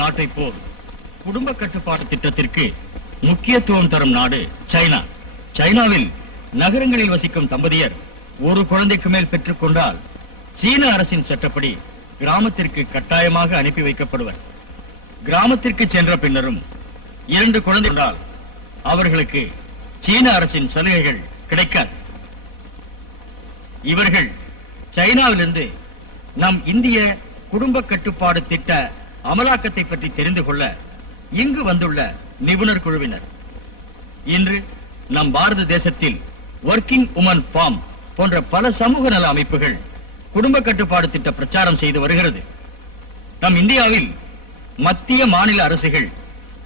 நாட்டை போல் குடும்ப கட்டுப்பாட்டு திட்டத்திற்கு முக்கியத்துவம் தரும் நாடு சைனா. சைனாவில் நகரங்களில் வசிக்கும் தம்பதியர் ஒரு குழந்தைக்கு மேல் பெற்றுக் கொண்டால் சீன அரசின் சட்டப்படி கிராமத்திற்கு கட்டாயமாக அனுப்பி வைக்கப்படுவர். கிராமத்திற்கு சென்ற பின்னரும் 2 குழந்தை கொண்டால் அவர்களுக்கு சீன அரசின் சலுகைகள் கிடைக்காது. இவர்கள் சைனாவிலிருந்து நம் இந்திய குடும்ப கட்டுப்பாடு திட்ட அமலாக்கத்தை பற்றி தெரிந்து கொள்ள இங்கு வந்துள்ள நிபுணர் குழுவினர். இன்று நம் பாரத தேசத்தில் வொர்க்கிங் உமன் ஃபார்ம் போன்ற பல சமூக நல அமைப்புகள் குடும்ப கட்டுப்பாடு திட்ட பிரச்சாரம் செய்து வருகிறது. நம் இந்தியாவில் மத்திய மாநில அரசுகள்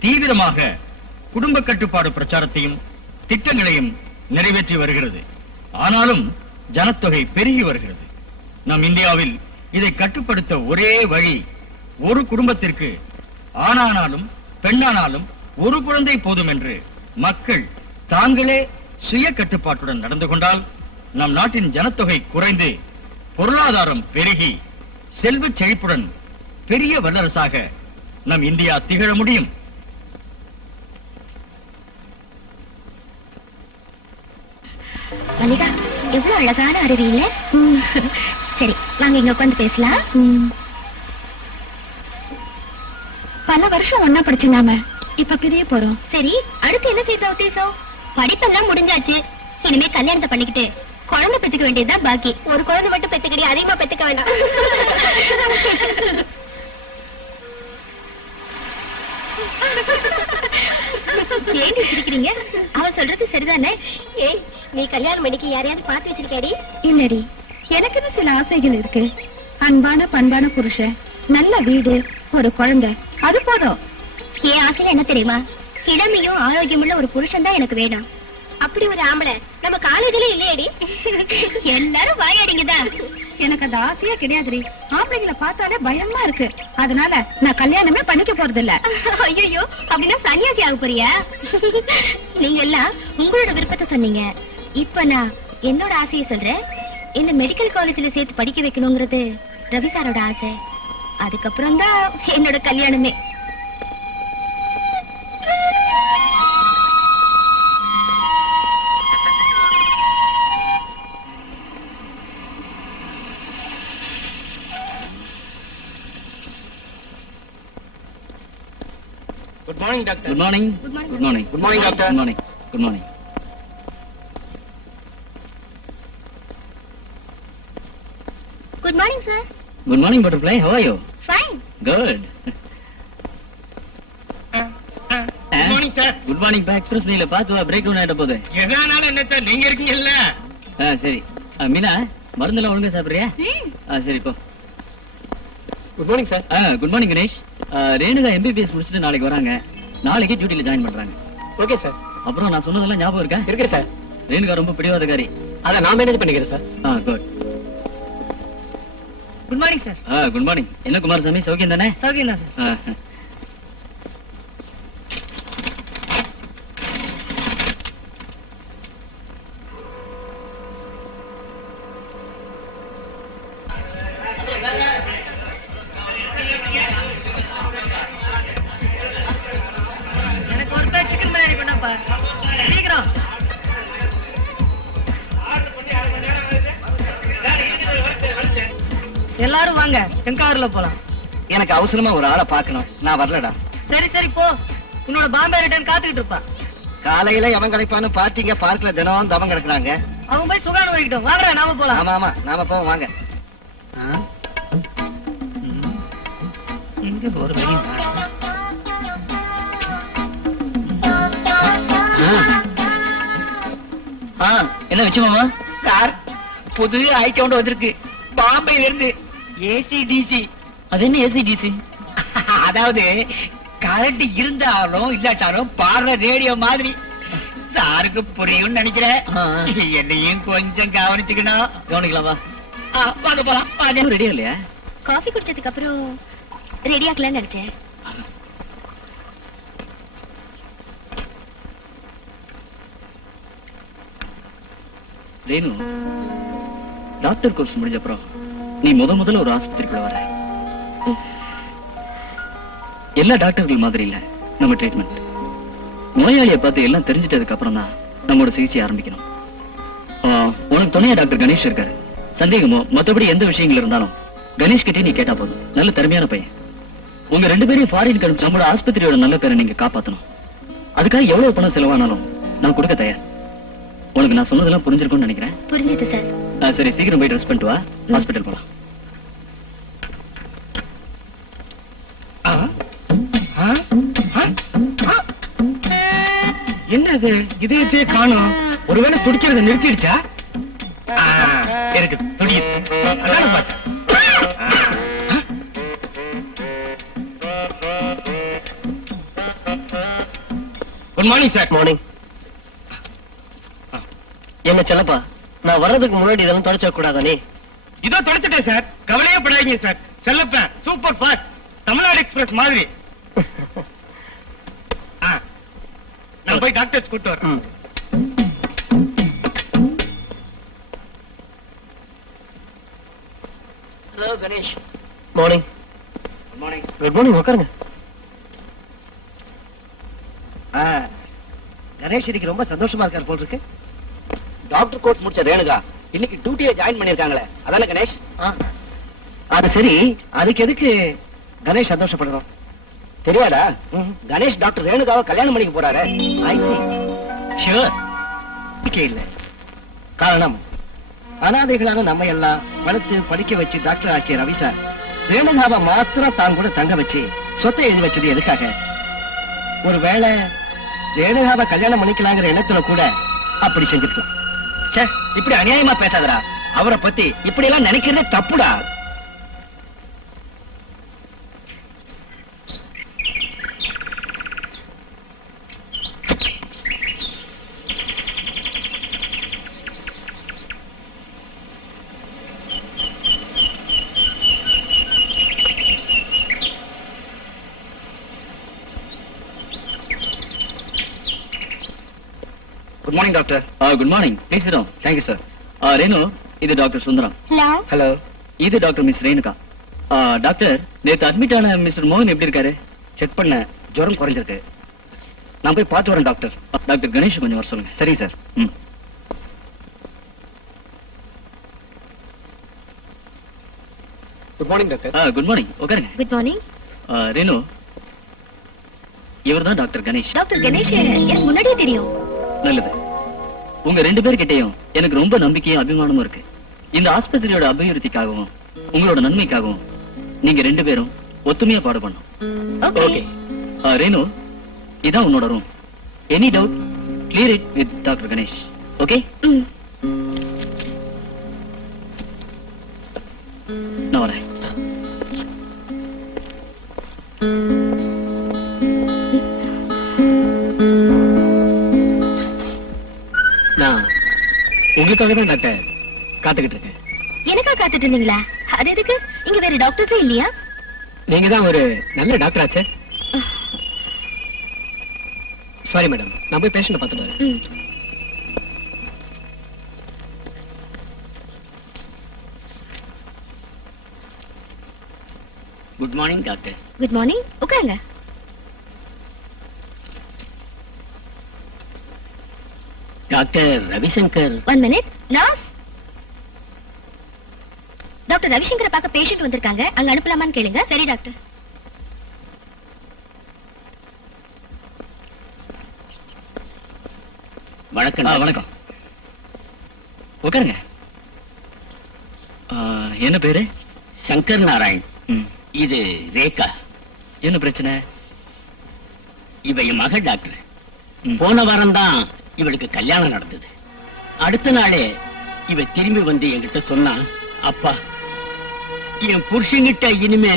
தீவிரமாக குடும்ப கட்டுப்பாடு பிரச்சாரத்தையும் திட்டங்களையும் நிறைவேற்றி வருகிறது. ஆனாலும் ஜனத்தொகை பெருகி வருகிறது. நம் இந்தியாவில் இதை கட்டுப்படுத்த ஒரே வழி, ஒரு குடும்பத்திற்கு ஆணானாலும் பெண்ணானாலும் ஒரு குழந்தை போதும் என்று மக்கள் தாங்களே சுய கட்டுப்பாட்டுடன் நடந்து கொண்டால் நம் நாட்டின் ஜனத்தொகை குறைந்து பொருளாதாரம் பெருகி செல்வ செழிப்புடன் பெரிய வல்லரசாக நம் இந்தியா திகழ முடியும். மல்லிகா, எவ்வளவு அழகான அருவி இல்ல? சரி, வாங்க இங்க உட்காந்து பேசலாம். பல வருஷம் ஒன்னா படிச்சுனாம இப்ப பிரிய போறோம். சரி, அடுத்து என்ன செய்த உத்தேசம்? படிப்பெல்லாம் முடிஞ்சாச்சு. இனிமே கல்யாணத்தை பண்ணிக்கிட்டு குழந்தை பெத்துக்க வேண்டியதுதான் பாக்கி. ஒரு குழந்தை மட்டும் பெத்துக்கடி, அதிகமா பெத்துக்க வேண்டாம். ஏன் சிரிக்கிறீங்க? அவ சொல்றது சரிதானே? ஏய், நீ கல்யாணம் பண்ணிக்க யாரையாவது பார்த்து வச்சிருக்காடி? இல்லடி, எனக்குன்னு சில ஆசைகள் இருக்கு. அன்பான பண்பான புருஷன், நல்ல வீடு, ஒரு குழந்தை, அது போதும். என் ஆசையில என்ன தெரியுமா? இளமையும் ஆரோக்கியமுள்ள ஒரு புருஷன் தான் எனக்கு வேணும். அப்படி ஒரு ஆம்பளை நம்ம காலேஜ்ல இல்லையடி. எல்லாரும் வாயாடிங்கதான். எனக்கு அந்த ஆசையா கிடையாதுடி. ஆம்பளைங்களை பார்த்தாலே பயமா இருக்கு. அதனால நான் கல்யாணமே பண்ணிக்க போறது இல்ல. ஐயோ, அப்படின்னா சன்னியாசி ஆக போறியா? நீங்க எல்லாம் உங்களோட விருப்பத்தை சொன்னீங்க. இப்ப நான் என்னோட ஆசையை சொல்றேன். என்ன மெடிக்கல் காலேஜ்ல சேர்த்து படிக்க வைக்கணுங்கிறது ரவி சாரோட ஆசை. அதுக்கப்புறம் தான் என்னோட கல்யாணமே. Good morning, doctor. Good morning. Good morning. Good morning. Good morning, doctor. Good morning. Good morning. Good morning, sir. Good morning, butterfly. How are you? Fine. Good. Good morning, sir. Good morning. Back express meal பாத்து break down ஆயிட்ட போகுது. எதனால என்ன sir, நீங்க இருக்கீங்கல்ல? சரி. மீனா, மருந்தெல்லாம் ஒழுங்கா சாப்பிடுறியா? சரி போ. Good morning sir. Good morning Ganesh. Renuka MBBS முடிச்சிட்டு நாளைக்கு வராங்க. நாளைக்கு டியூட்டில ஜாயின் பண்றாங்க. Okay sir. அப்புறம் நான் சொன்னதெல்லாம் ஞாபகம் இருக்கா? இருக்கு சார். ரேணுகா ரொம்ப பிடிவாதக்காரி. அத நான் மேனேஜ் பண்ணிக்கிறேன் sir. Good. Good morning sir. Good morning. என்ன குமாரசாமி, சௌக்கியம் தானே? சௌக்கியம் தான் சார். சீக்கிரம். எல்லாரும் வாங்க தென்காவூர்ல போலாம். எனக்கு அவசரமா ஒரு ஆளை பார்க்கணும், நான் வரலடா. சரி சரி போ, உன்னோட பாம்பே ரிட்டர்ன் காத்துக்கிட்டு இருப்பா. காலையில எவன் கிடைப்பான்னு பார்ட்டிங்க பார்க்கல தினம் தவம் கிடக்குறாங்க. அவன் போய் சுகான் போய்கிட்டோம். வாங்கடா நாம போலாம். ஆமா ஆமா நாம போவோம் வாங்க. எங்க ஒரு வழி என்ன வச்சுமாமா சார் புது ஐட்டம் வந்திருக்கு பாம்பேல இருந்து. AC DC. அது என்ன ஏசிடிசி? அதாவது கரண்ட் இருந்தாலும் இல்லாட்டாலும் பாடுற ரேடியோ மாதிரி. சாருக்கு புரியும் நினைக்கிறேன். என்னையும் கொஞ்சம் கவனிச்சுக்கணும். கவனிக்கலாமா? வாங்க போலாம். ரெடியா இல்லையா? காஃபி குடிச்சதுக்கு அப்புறம் ரெடி ஆக்கலாம்னு நினைச்சேன். ரேணு, டாக்டர் கோர்ஸ் முடிஞ்ச அப்புறம் நீ முதல்ல ஒரு ஆஸ்பத்திரிக்குள்ள வர. எல்லா டாக்டர்கள் மாதிரி இல்ல நம்ம ட்ரீட்மெண்ட். நோயாளியை பார்த்து எல்லாம் தெரிஞ்சிட்டதுக்கு அப்புறம் தான் நம்மளோட சிகிச்சை ஆரம்பிக்கணும். உனக்கு துணையா டாக்டர் கணேஷ் இருக்காரு. சந்தேகமோ மத்தபடி எந்த விஷயங்கள் இருந்தாலும் கணேஷ் கிட்டே நீ கேட்டா போதும். நல்ல திறமையான பையன். உங்க 2 பேரையும் ஃபாரின் கணிச்சு நம்மளோட ஆஸ்பத்திரியோட நல்ல பேரை நீங்க காப்பாத்தணும். அதுக்காக எவ்வளவு பணம் செலவானாலும் நான் கொடுக்க தயார். உனக்கு நான் சொன்னதெல்லாம் புரிஞ்சிருக்கும்னு நினைக்கிறேன். புரிஞ்சது சார். சரி, சீக்கிரம் போய் ட்ரெஸ் பண்ணிட்டு வா, ஹாஸ்பிட்டல் போலாம். என்னது இதயத்தையே காணும். ஒருவேளை துடிக்கிறத நிறுத்திடுச்சா? எனக்கு துடிக்குது. அதான பார்த்தேன். Good morning sir. மார்னிங். என்ன செல்லப்பா, நான் வர்றதுக்கு முன்னாடி இதெல்லாம் தொடச்ச கூடாதானே? இதோ தொடச்சிட்டேன் சார். கவலையே படாதீங்க சார். செல்லப்பேன் சூப்பர் ஃபாஸ்ட், தமிழ்நாடு எக்ஸ்பிரஸ் மாதிரி. நான் போய் டாக்டர்ஸ் கூட்டு வரேன். Hello Ganesh. Morning. Good morning. Good morning. உட்காருங்க. கணேஷ் இன்னைக்கு ரொம்ப சந்தோஷமா இருக்கார் போல் இருக்கு. டாக்டர் கோர்ஸ் முடிச்ச ரேணுகா இன்னைக்கு டியூட்டியை ஜாயின் பண்ணிருக்காங்களே, அதானே கணேஷ்? அது சரி, அதுக்கு எதுக்கு கணேஷ் சந்தோஷப்படுறோம்? தெரியாதா? கணேஷ் டாக்டர் ரேணுகாவை கல்யாணம் பண்ணிக்க போறாரு. ஐ சி. ஷூர். இல்ல காரணம், அனாதைகளான நம்ம எல்லாம் வளர்த்து படிக்க வச்சு டாக்டர் ஆக்கிய ரவி சார் ரேணுகாவை மாத்திரம் தான் கூட தங்க வச்சு சொத்தை எழுதி வச்சது எதுக்காக? ஒருவேளை ரேணுகாவை கல்யாணம் பண்ணிக்கலாங்கிற எண்ணத்துல கூட அப்படி செஞ்சிருக்கலாம். இப்படி அநியாயமா பேசாதடா. அவரை பத்தி இப்படி எல்லாம் நினைக்கிறதே தப்புடா. Good morning doctor. Good morning. Please sit down. Thank you sir. Renu, இது டாக்டர் சுந்தரம். ஹலோ. ஹலோ. இது டாக்டர் மிஸ் ரேணுகா. டாக்டர், நேத்து அட்மிட் ஆன மிஸ்டர் மோகன் எப்படி இருக்காரு? செக் பண்ண ஜுரம் குறைஞ்சிருக்கு. நான் போய் பார்த்து வரேன் டாக்டர். டாக்டர் கணேஷ் கொஞ்சம் வர சொல்லுங்க. சரி sir. Good morning doctor. Good morning. உட்காருங்க. Good morning. ரேணு, இவர்தான் டாக்டர் கணேஷ். டாக்டர் கணேஷ் எனக்கு முன்னாடியே தெரியும். நல்லது. உங்க 2 பேர்கிட்டயும் எனக்கு ரொம்ப நம்பிக்கையும் அபிமானமும் இருக்கு. இந்த ஆஸ்பத்திரியோட அபிவிருத்திக்காகவும் உங்களோட நன்மைக்காகவும் நீங்க 2 பேரும் ஒத்துமையா பாடுபடணும். ஓகே. ரேணு, இதான் உன்னோட room. Any doubt clear it with doctor Ganesh. Okay? நான் வரேன். நான் உங்களுக்காக தான் டாக்டர் காத்துக்கிட்டு இருக்கேன். எனக்கா காத்துட்டு இருந்தீங்களா? அது எதுக்கு? இங்க வேற டாக்டர்ஸே இல்லையா? நீங்க தான் ஒரு நல்ல டாக்டர் ஆச்சே. சாரி மேடம், நான் போய் பேஷண்ட பார்த்துட்டு வரேன். Good morning doctor. Good morning. உட்காருங்க. Doctor Ravishankar. 1 minute. Nurse. Doctor doctor ரவிசங்கரை பார்க்க பேஷண்ட் வந்திருக்காங்க, அங்க அனுப்பலாமான்னு கேளுங்க. சரி டாக்டர். வணக்கம். வணக்கம். உட்காருங்க. என்ன பேரு? சங்கர் நாராயண். இது ரேகா. என்ன பிரச்சனை? இவ என் மகள் டாக்டர். போன வாரம் தான் இவளுக்கு கல்யாணம் நடந்தது. அடுத்த நாளே இவ திரும்பி வந்து என்கிட்ட சொன்னா, அப்பா என் புருஷங்கிட்ட இனிமே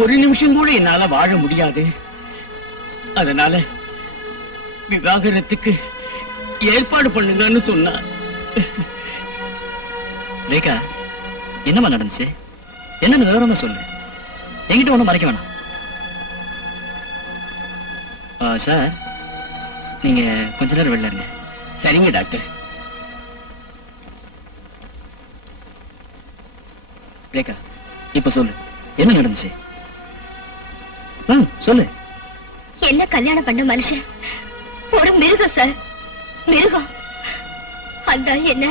ஒரு நிமிஷம் கூட என்னால வாழ முடியாது, அதனால விவாகரத்துக்கு ஏற்பாடு பண்ணுங்கன்னு சொன்னா. ரேகா, என்னமா நடந்துச்சு? என்னன்னு விவரமா சொல்லு. என்கிட்ட ஒண்ணும் மறைக்க வேணாம். சார், நீங்க கொஞ்ச நேரம் வெளில இருங்க. சரிங்க டாக்டர். ரேகா, இப்ப சொல்லு, என்ன நடந்துச்சு? சொல்லு. என்ன கல்யாணம் பண்ண மனுஷன் ஒரு மிருகம் சார், மிருகம். அதான் என்ன.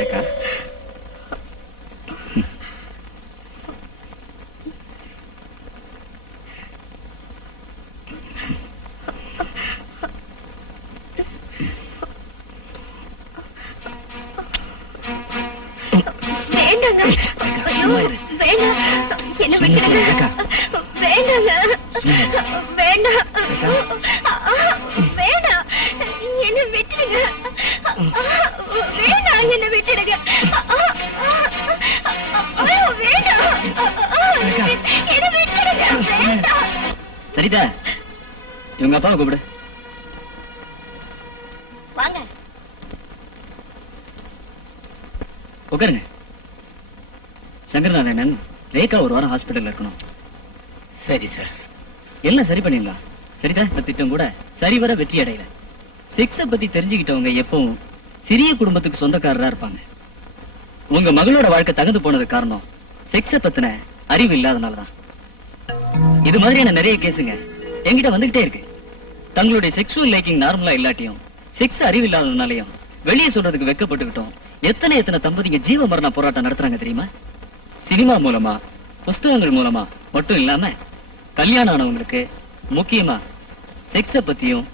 ரேகா, வேண்டாங்க. ஐயோ, வேண்டாம். என்ன விட்டுடுங்க. வேண்டாங்க. வேண்டாம். வேண்டாம். என்ன விட்டுடுங்க. வேண்டாம், என்ன விட்டுடுங்க. ஐயோ, வேண்டாம். என்ன விட்டுடுங்க. வேண்டாம். சரிதா, இவங்க அப்பாவை கூப்பிடு. வாங்க. உட்காருங்க. சங்கர் நாராயணன், ரேகா ஒரு வாரம் ஹாஸ்பிட்டல்ல இருக்கணும். சரி சார். எல்லாம் சரி பண்ணிடலாம். சரிதா, இந்த திட்டம் கூட சரிவர வெற்றி அடையல. செக்ஸ பத்தி தெரிஞ்சுக்கிட்டவங்க எப்பவும் சிறிய குடும்பத்துக்கு சொந்தக்காரரா இருப்பாங்க. உங்க மகளோட வாழ்க்கை தகுந்து போனது காரணம் செக்ஸ பத்தின அறிவு இல்லாதனாலதான். இது மாதிரியான நிறைய கேஸுங்க என்கிட்ட வந்துகிட்டே இருக்கு. தங்களுடைய செக்ஸுவல் லைக்கிங் நார்மலா இல்லாட்டியும் செக்ஸ் அறிவு இல்லாததுனாலையும் வெளியே சொல்றதுக்கு வெக்கப்பட்டுக்கிட்டோம் எத்தனை தம்பதிங்க ஜீவ மரண போராட்டம் நடத்துறாங்க தெரியுமா? சினிமா மூலமா, புஸ்தகங்கள் மூலமா மட்டும் இல்லாம கல்யாணம் ஆனவங்களுக்கு முக்கியமா செக்ஸ பத்தியும்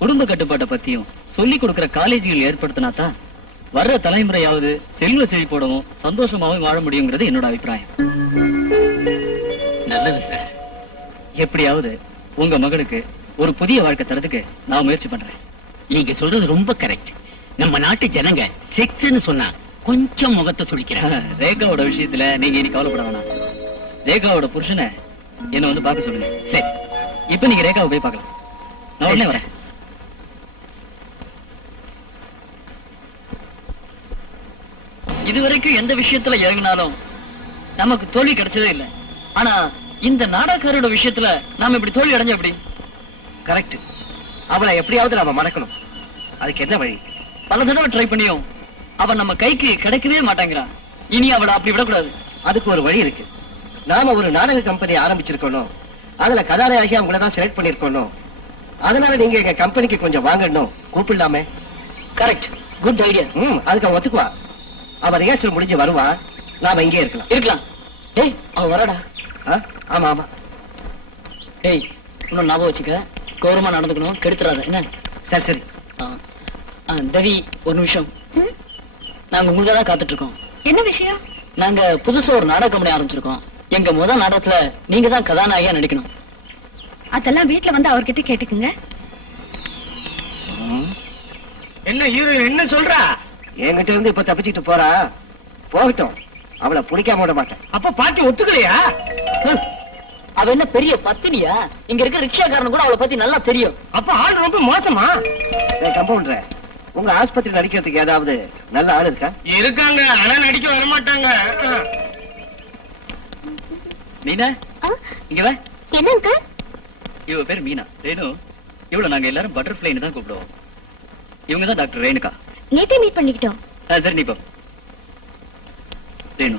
குடும்ப கட்டுப்பாட்டை பத்தியும் சொல்லி கொடுக்கிற காலேஜ்கள் ஏற்படுத்தினாதான் வர்ற தலைமுறையாவது செல்வ செழிப்போடவும் சந்தோஷமாவும் வாழ முடியுங்கிறது என்னோட அபிப்பிராயம். நல்லது சார். எப்படியாவது உங்க மகளுக்கு ஒரு புதிய வாழ்க்கை தரதுக்கு நான் முயற்சி பண்றேன். நீங்க சொல்றது ரொம்ப கரெக்ட். நம்ம நாட்டு ஜனங்க செக்ஸ்னு சொன்னா கொஞ்சம் முகத்தை சுழிக்கிறாங்க. ரேகாவோட விஷயத்துல நீங்க இனி கவலைப்பட வேணாம். ரேகாவோட புருஷனை என்ன வந்து பார்க்க சொல்லுங்க. சரி, இப்ப நீங்க ரேகாவை போய் பார்க்கலாம். நான் உடனே வரேன். இதுவரைக்கும் எந்த விஷயத்துல இறங்கினாலும் நமக்கு தோல்வி கிடைச்சதே இல்லை. ஆனா இந்த நாடகக்காரோட விஷயத்துல நாம இப்படி தோல்வி அடைஞ்ச எப்படி? கரெக்ட். அவளை எப்படியாவது நாம மறக்கணும். அதுக்கு என்ன வழி? பல தடவை ட்ரை பண்ணியும் அவன் நம்ம கைக்கு கிடைக்கவே மாட்டாங்கிறான். இனி அவளை அப்படி விடக்கூடாது. அதுக்கு ஒரு வழி இருக்கு. நாம ஒரு நாடக கம்பெனி ஆரம்பிச்சிருக்கணும். அதுல கதாநாயகி அவங்கள தான் செலக்ட் பண்ணிருக்கணும். அதனால நீங்க எங்க கம்பெனிக்கு கொஞ்சம் வாங்கணும். கூப்பிடலாமே? Correct, good idea. அதுக்கு அவன் ஒத்துக்குவா. அவன் ரிஹர்சல் முடிஞ்சு வருவா. நாம இங்கே இருக்கலாம். டேய், அவன் வரடா. ஆமா ஆமா. டேய், இன்னும் ஞாபகம் வச்சுக்க, கௌரவமா நடந்துக்கணும், கெடுத்துறாத என்ன? சரி சரி. தேவி, ஒரு நிமிஷம். நாங்க உங்களுக்காக தான் காத்துட்டு இருக்கோம். என்ன விஷயம்? நாங்க புதுசா ஒரு நாடக கம்பெனி ஆரம்பிச்சிருக்கோம். எங்க முதல் நாடகத்துல நீங்க தான் கதாநாயகியா நடிக்கணும். அதெல்லாம் வீட்டுல வந்து அவர்கிட்ட கேட்டுக்குங்க. என்ன ஹீரோயின் என்ன சொல்றா? என்கிட்ட இருந்து இப்ப தப்பிச்சுட்டு போறா. போகட்டும், அவளை பிடிக்காம விட மாட்டேன். அப்ப பாட்டி ஒத்துக்கலையா? அவ என்ன பெரிய பத்தினியா? இங்க இருக்க ரிக்ஷாக்காரன் கூட அவளை பத்தி நல்லா தெரியும். அப்ப ஆள் ரொம்ப மோசமா? கம்பவுண்டர், உங்க ஆஸ்பத்திரி நடிக்கிறதுக்கு ஏதாவது நல்ல ஆள் இருக்கா? இருக்காங்க, ஆனா நடிக்க வர மாட்டாங்க. மீனா, இங்க வா. என்ன அங்கிள்? இவ பேர் மீனா. ரேணு, இவ்வளவு நாங்க எல்லாரும் பட்டர்ஃபிளைன்னு தான் கூப்பிடுவோம். இவங்க தான் டாக்டர் ரேணுகா. நேத்தே மீட் பண்ணிக்கிட்டோம். சரி, நீ போ. ரேணு,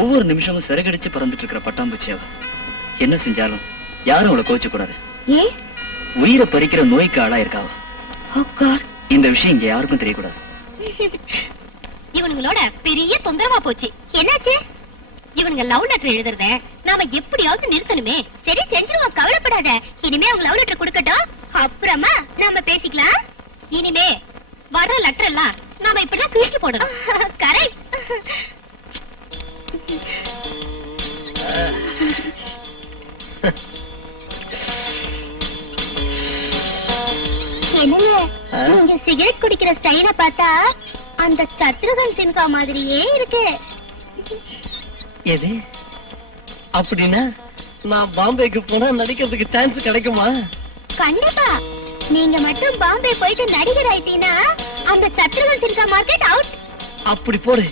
ஒவ்வொரு நிமிஷமும் சிறகடிச்சு பறந்துட்டு இருக்கிற பட்டாம்பூச்சி அவ. என்ன செஞ்சாலும் யாரும் அவளை கோச்சு கூடாது. ஏன்? உயிரை பறிக்கிற நோய்க்கு ஆளா இருக்காவ. Oh God. இந்த விஷயம் இங்க யாருக்கும் தெரியக்கூடாது. இவ இவனுங்களோட பெரிய தொந்தரவா போச்சு. என்னாச்சு? இவனுங்க லவ் லெட்டர் எழுதுறத நாம எப்படியாவது நிறுத்தணுமே. சரி செஞ்சிருவோம், கவலைப்படாத. இனிமே அவங்க லவ் லெட்டர் கொடுக்கட்டும், அப்புறமா நாம பேசிக்கலாம். இனிமே வர லெட்டர் எல்லாம் நாம இப்படிதான் கிழிச்சு போடணும். கரெக்ட். என்னங்க, நீங்க சிகரெட் குடிக்கிற ஸ்டைல பார்த்தா அந்த சத்ருகன் சின்ஹா மாதிரியே இருக்கு. எது அப்படின்னா நான் பாம்பேக்கு போனா நடிக்கிறதுக்கு சான்ஸ் கிடைக்குமா? கண்டிப்பா. நீங்க மட்டும் பாம்பே போயிட்டு நடிகர் ஆயிட்டீங்கன்னா அந்த சத்ருகன் சின்ஹா மார்க்கெட் அவுட். அப்படி போடு,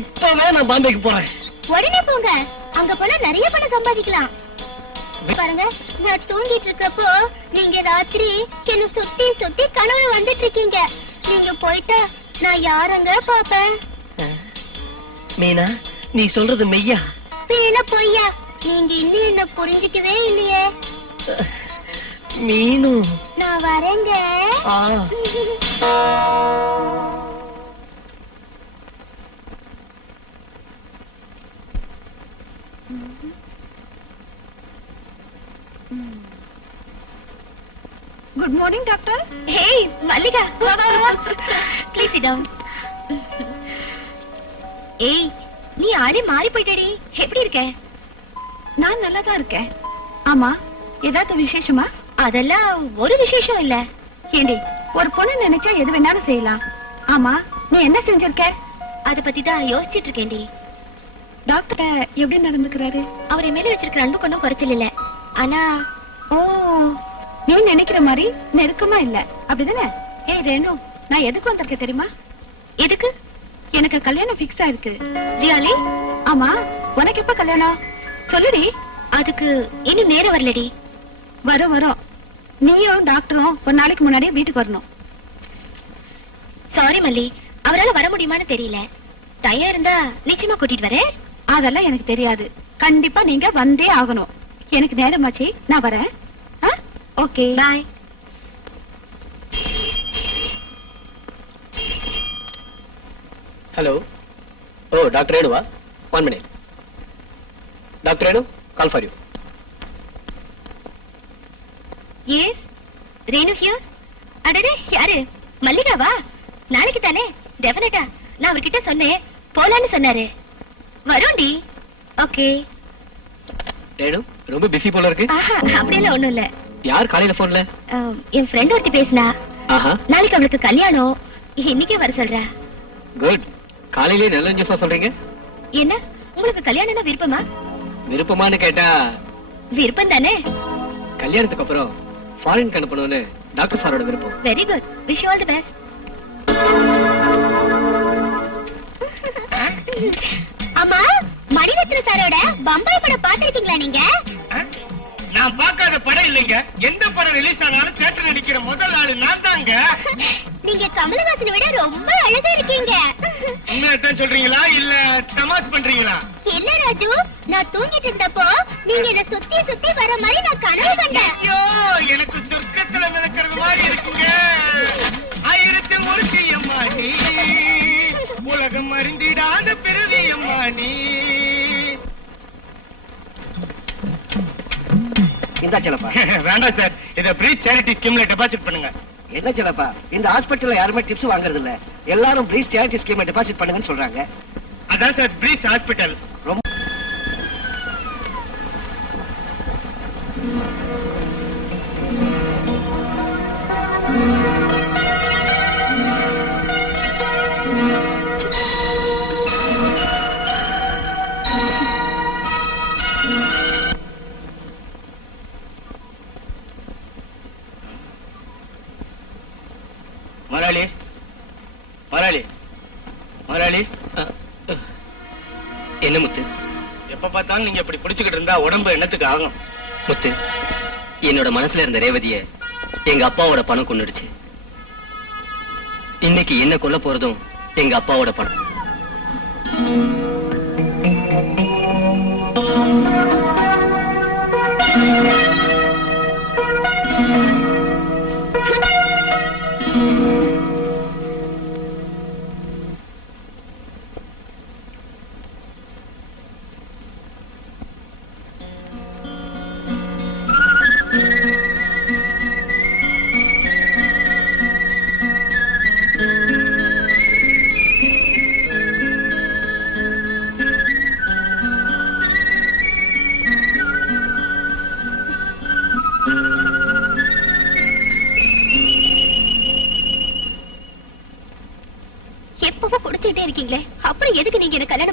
இப்பவே நான் பாம்பேக்கு போறேன். உடனே போங்க, அங்க போனா நிறைய பணம் சம்பாதிக்கலாம். பாருங்க, நான் தூங்கிட்டு இருக்கப்போ நீங்க ராத்திரி என்ன சுத்தி சுத்தி கனவு வந்துட்டு இருக்கீங்க. நீங்க போயிட்டா நான் யாரங்க பாப்பேன்? மீனா, நீ சொல்றது மெய்யா? என்ன பொய்யா? நீங்க இன்னும் என்ன புரிஞ்சுக்கவே இல்லையே. மீனு, நான் வரேங்க. Good morning doctor. Hey Mallika, வா வா வா. Please sit down. ஏய், நீ ஆளே மாறி போயிட்டடி. எப்படி இருக்க? நான் நல்லா தான் இருக்கேன். ஆமா, ஏதாவது விசேஷமா? அதெல்லாம் ஒரு விசேஷம் இல்ல. ஏண்டி, ஒரு பொண்ணு நினைச்சா எது வேணாலும் செய்யலாம். ஆமா, நீ என்ன செஞ்சிருக்க? அத பத்தி தான் யோசிச்சுட்டு இருக்கேன்டி. டாக்டர் எப்படி நடந்துக்கிறாரு? அவர் என் மேல வச்சிருக்கிற அன்பு கொண்டும் குறைச்சல் இல்ல. ஆனா ஓ, நீ நினைக்கிற மாதிரி நெருக்கமா இல்ல, அப்படிதானே? ஏய் ரேணு, நான் எதுக்கு வந்திருக்கேன் தெரியுமா? எதுக்கு? எனக்கு கல்யாணம் ஃபிக்ஸ் ஆயிருக்கு. ரியாலி? ஆமா, உனக்கு எப்ப கல்யாணம் சொல்லுடி. அதுக்கு இன்னும் நேரம் வரலடி. வரும் வரும். நீயும் டாக்டரும் ஒரு நாளைக்கு முன்னாடியே வீட்டுக்கு வரணும். சாரி மல்லி, அவரால வர முடியுமான்னு தெரியல. தயா இருந்தா நிச்சயமா கூட்டிட்டு வரேன். அதெல்லாம் எனக்கு தெரியாது. கண்டிப்பா நீங்க வந்தே ஆகணும். எனக்கு நேரமாச்சு, நான் வரேன். Okay, bye. ஹலோ. ஓ, டாக்டர் ரேணுவா? 1 minute. Doctor Renu, call for you. Yes, Renu here. அடடே, யாரு? மல்லிகாவா? நாளைக்கு தானே? டெஃபினட்டா. நான் அவர்கிட்ட சொன்னேன், போலான்னு சொன்னாரு. வரோண்டி. ஓகே. ரேணு, ரொம்ப பிஸி போல இருக்கு. அப்படியெல்லாம் ஒண்ணும் இல்ல. யார் காலையில போன்ல? என் ஃப்ரெண்ட் ஒருத்தி பேசினா. ஆஹா, நாளைக்கு அவளுக்கு கல்யாணம், இன்னைக்கே வர சொல்றா. குட். காலையிலே நல்ல நியூஸா சொல்றீங்க. என்ன, உங்களுக்கு கல்யாணம்னா விருப்பமா? விருப்பமானு கேட்டா விருப்பம் தானே. கல்யாணத்துக்கு அப்புறம் ஃபாரின் அனுப்பணும்னு டாக்டர் சாரோட விருப்பம். Very good. Wish you all the best. அம்மா, மணிரத்ன சாரோட பம்பாய் படம் பாத்திருக்கீங்களா நீங்க? நான் பார்க்காத படம் இல்லைங்க. எந்த படம் ரிலீஸ் ஆனாலும் தியேட்டர் நடிக்கிற முதல் ஆளு நான் தாங்க. நீங்க கமலஹாசனை விட ரொம்ப அழகா இருக்கீங்க. உண்மையத்தான் சொல்றீங்களா இல்ல தமாஷ் பண்றீங்களா? இல்ல ராஜு, நான் தூங்கிட்டு இருந்தப்போ நீங்க என்ன சுத்தி சுத்தி வர மாதிரி நான் கனவு கண்டேன். ஐயோ, எனக்கு சொர்க்கத்துல மிதக்கிறது மாதிரி இருக்குங்க. ஆயிரத்தில் ஒருத்தி அம்மா நீ, உலகம் அறிந்திடாத பிறவி அம்மா நீ. இந்த செலப்பா. வேண்டாம் சார், இத ப்ரீச் சேரிட்டி ஸ்கீம்ல டெபாசிட் பண்ணுங்க. என்ன செலப்பா, இந்த ஹாஸ்பிட்டல்ல யாருமே டிப்ஸ் வாங்குறது இல்ல. எல்லாரும் ப்ரீச் சேரிட்டி ஸ்கீம்ல டெபாசிட் பண்ணுங்கன்னு சொல்றாங்க. அதான் சார் ப்ரீச் ஹாஸ்பிட்டல். ரொம்ப மராளி, மராளி, மராளி. என்ன முத்து? எப்ப பார்த்தாலும் நீங்க இப்படி பிடிச்சுக்கிட்டு இருந்தா உடம்பு என்னத்துக்கு ஆகும்? முத்து, என்னோட மனசுல இருந்த ரேவதிய எங்க அப்பாவோட பணம் கொன்னுடுச்சு. இன்னைக்கு என்ன கொல்ல போறதும் எங்க அப்பாவோட பணம்.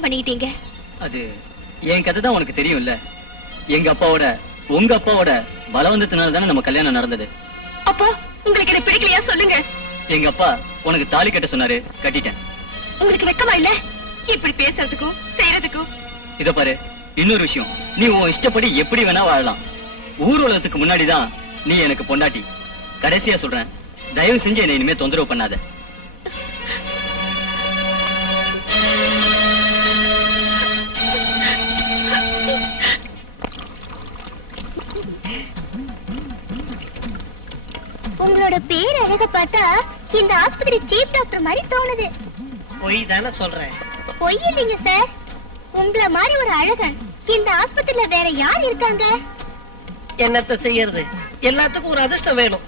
பண்ணிக்கிட்டீங்க? அது என் கதை தான் உனக்கு தெரியும்ல. எங்க அப்பாவோட உங்க அப்பாவோட பலவந்தத்தினால தானே நம்ம கல்யாணம் நடந்தது. அப்போ உங்களுக்கு இது பிடிக்கலையா சொல்லுங்க. எங்க அப்பா உனக்கு தாலி கட்ட சொன்னாரு, கட்டிட்டேன். உங்களுக்கு வெக்கமா இல்ல இப்படி பேசுறதுக்கும் செய்யறதுக்கும்? இத பாரு, இன்னொரு விஷயம், நீ உன் இஷ்டப்படி எப்படி வேணா வாழலாம். ஊர் உலகத்துக்கு முன்னாடிதான் நீ எனக்கு பொண்டாட்டி. கடைசியா சொல்றேன், தயவு செஞ்சு என்னை இனிமே தொந்தரவு பண்ணாத. உங்களோட பேர் அழக பார்த்தா இந்த ஆஸ்பத்திரி சீஃப் டாக்டர் மாதிரி தோணுது. பொய் தானே சொல்றேன். பொய் இல்லைங்க சார். உங்களை மாதிரி ஒரு அழகன் இந்த ஆஸ்பத்திரியில வேற யார் இருக்காங்க? என்னத்த செய்யறது, எல்லாத்துக்கும் ஒரு அதிர்ஷ்டம் வேணும்.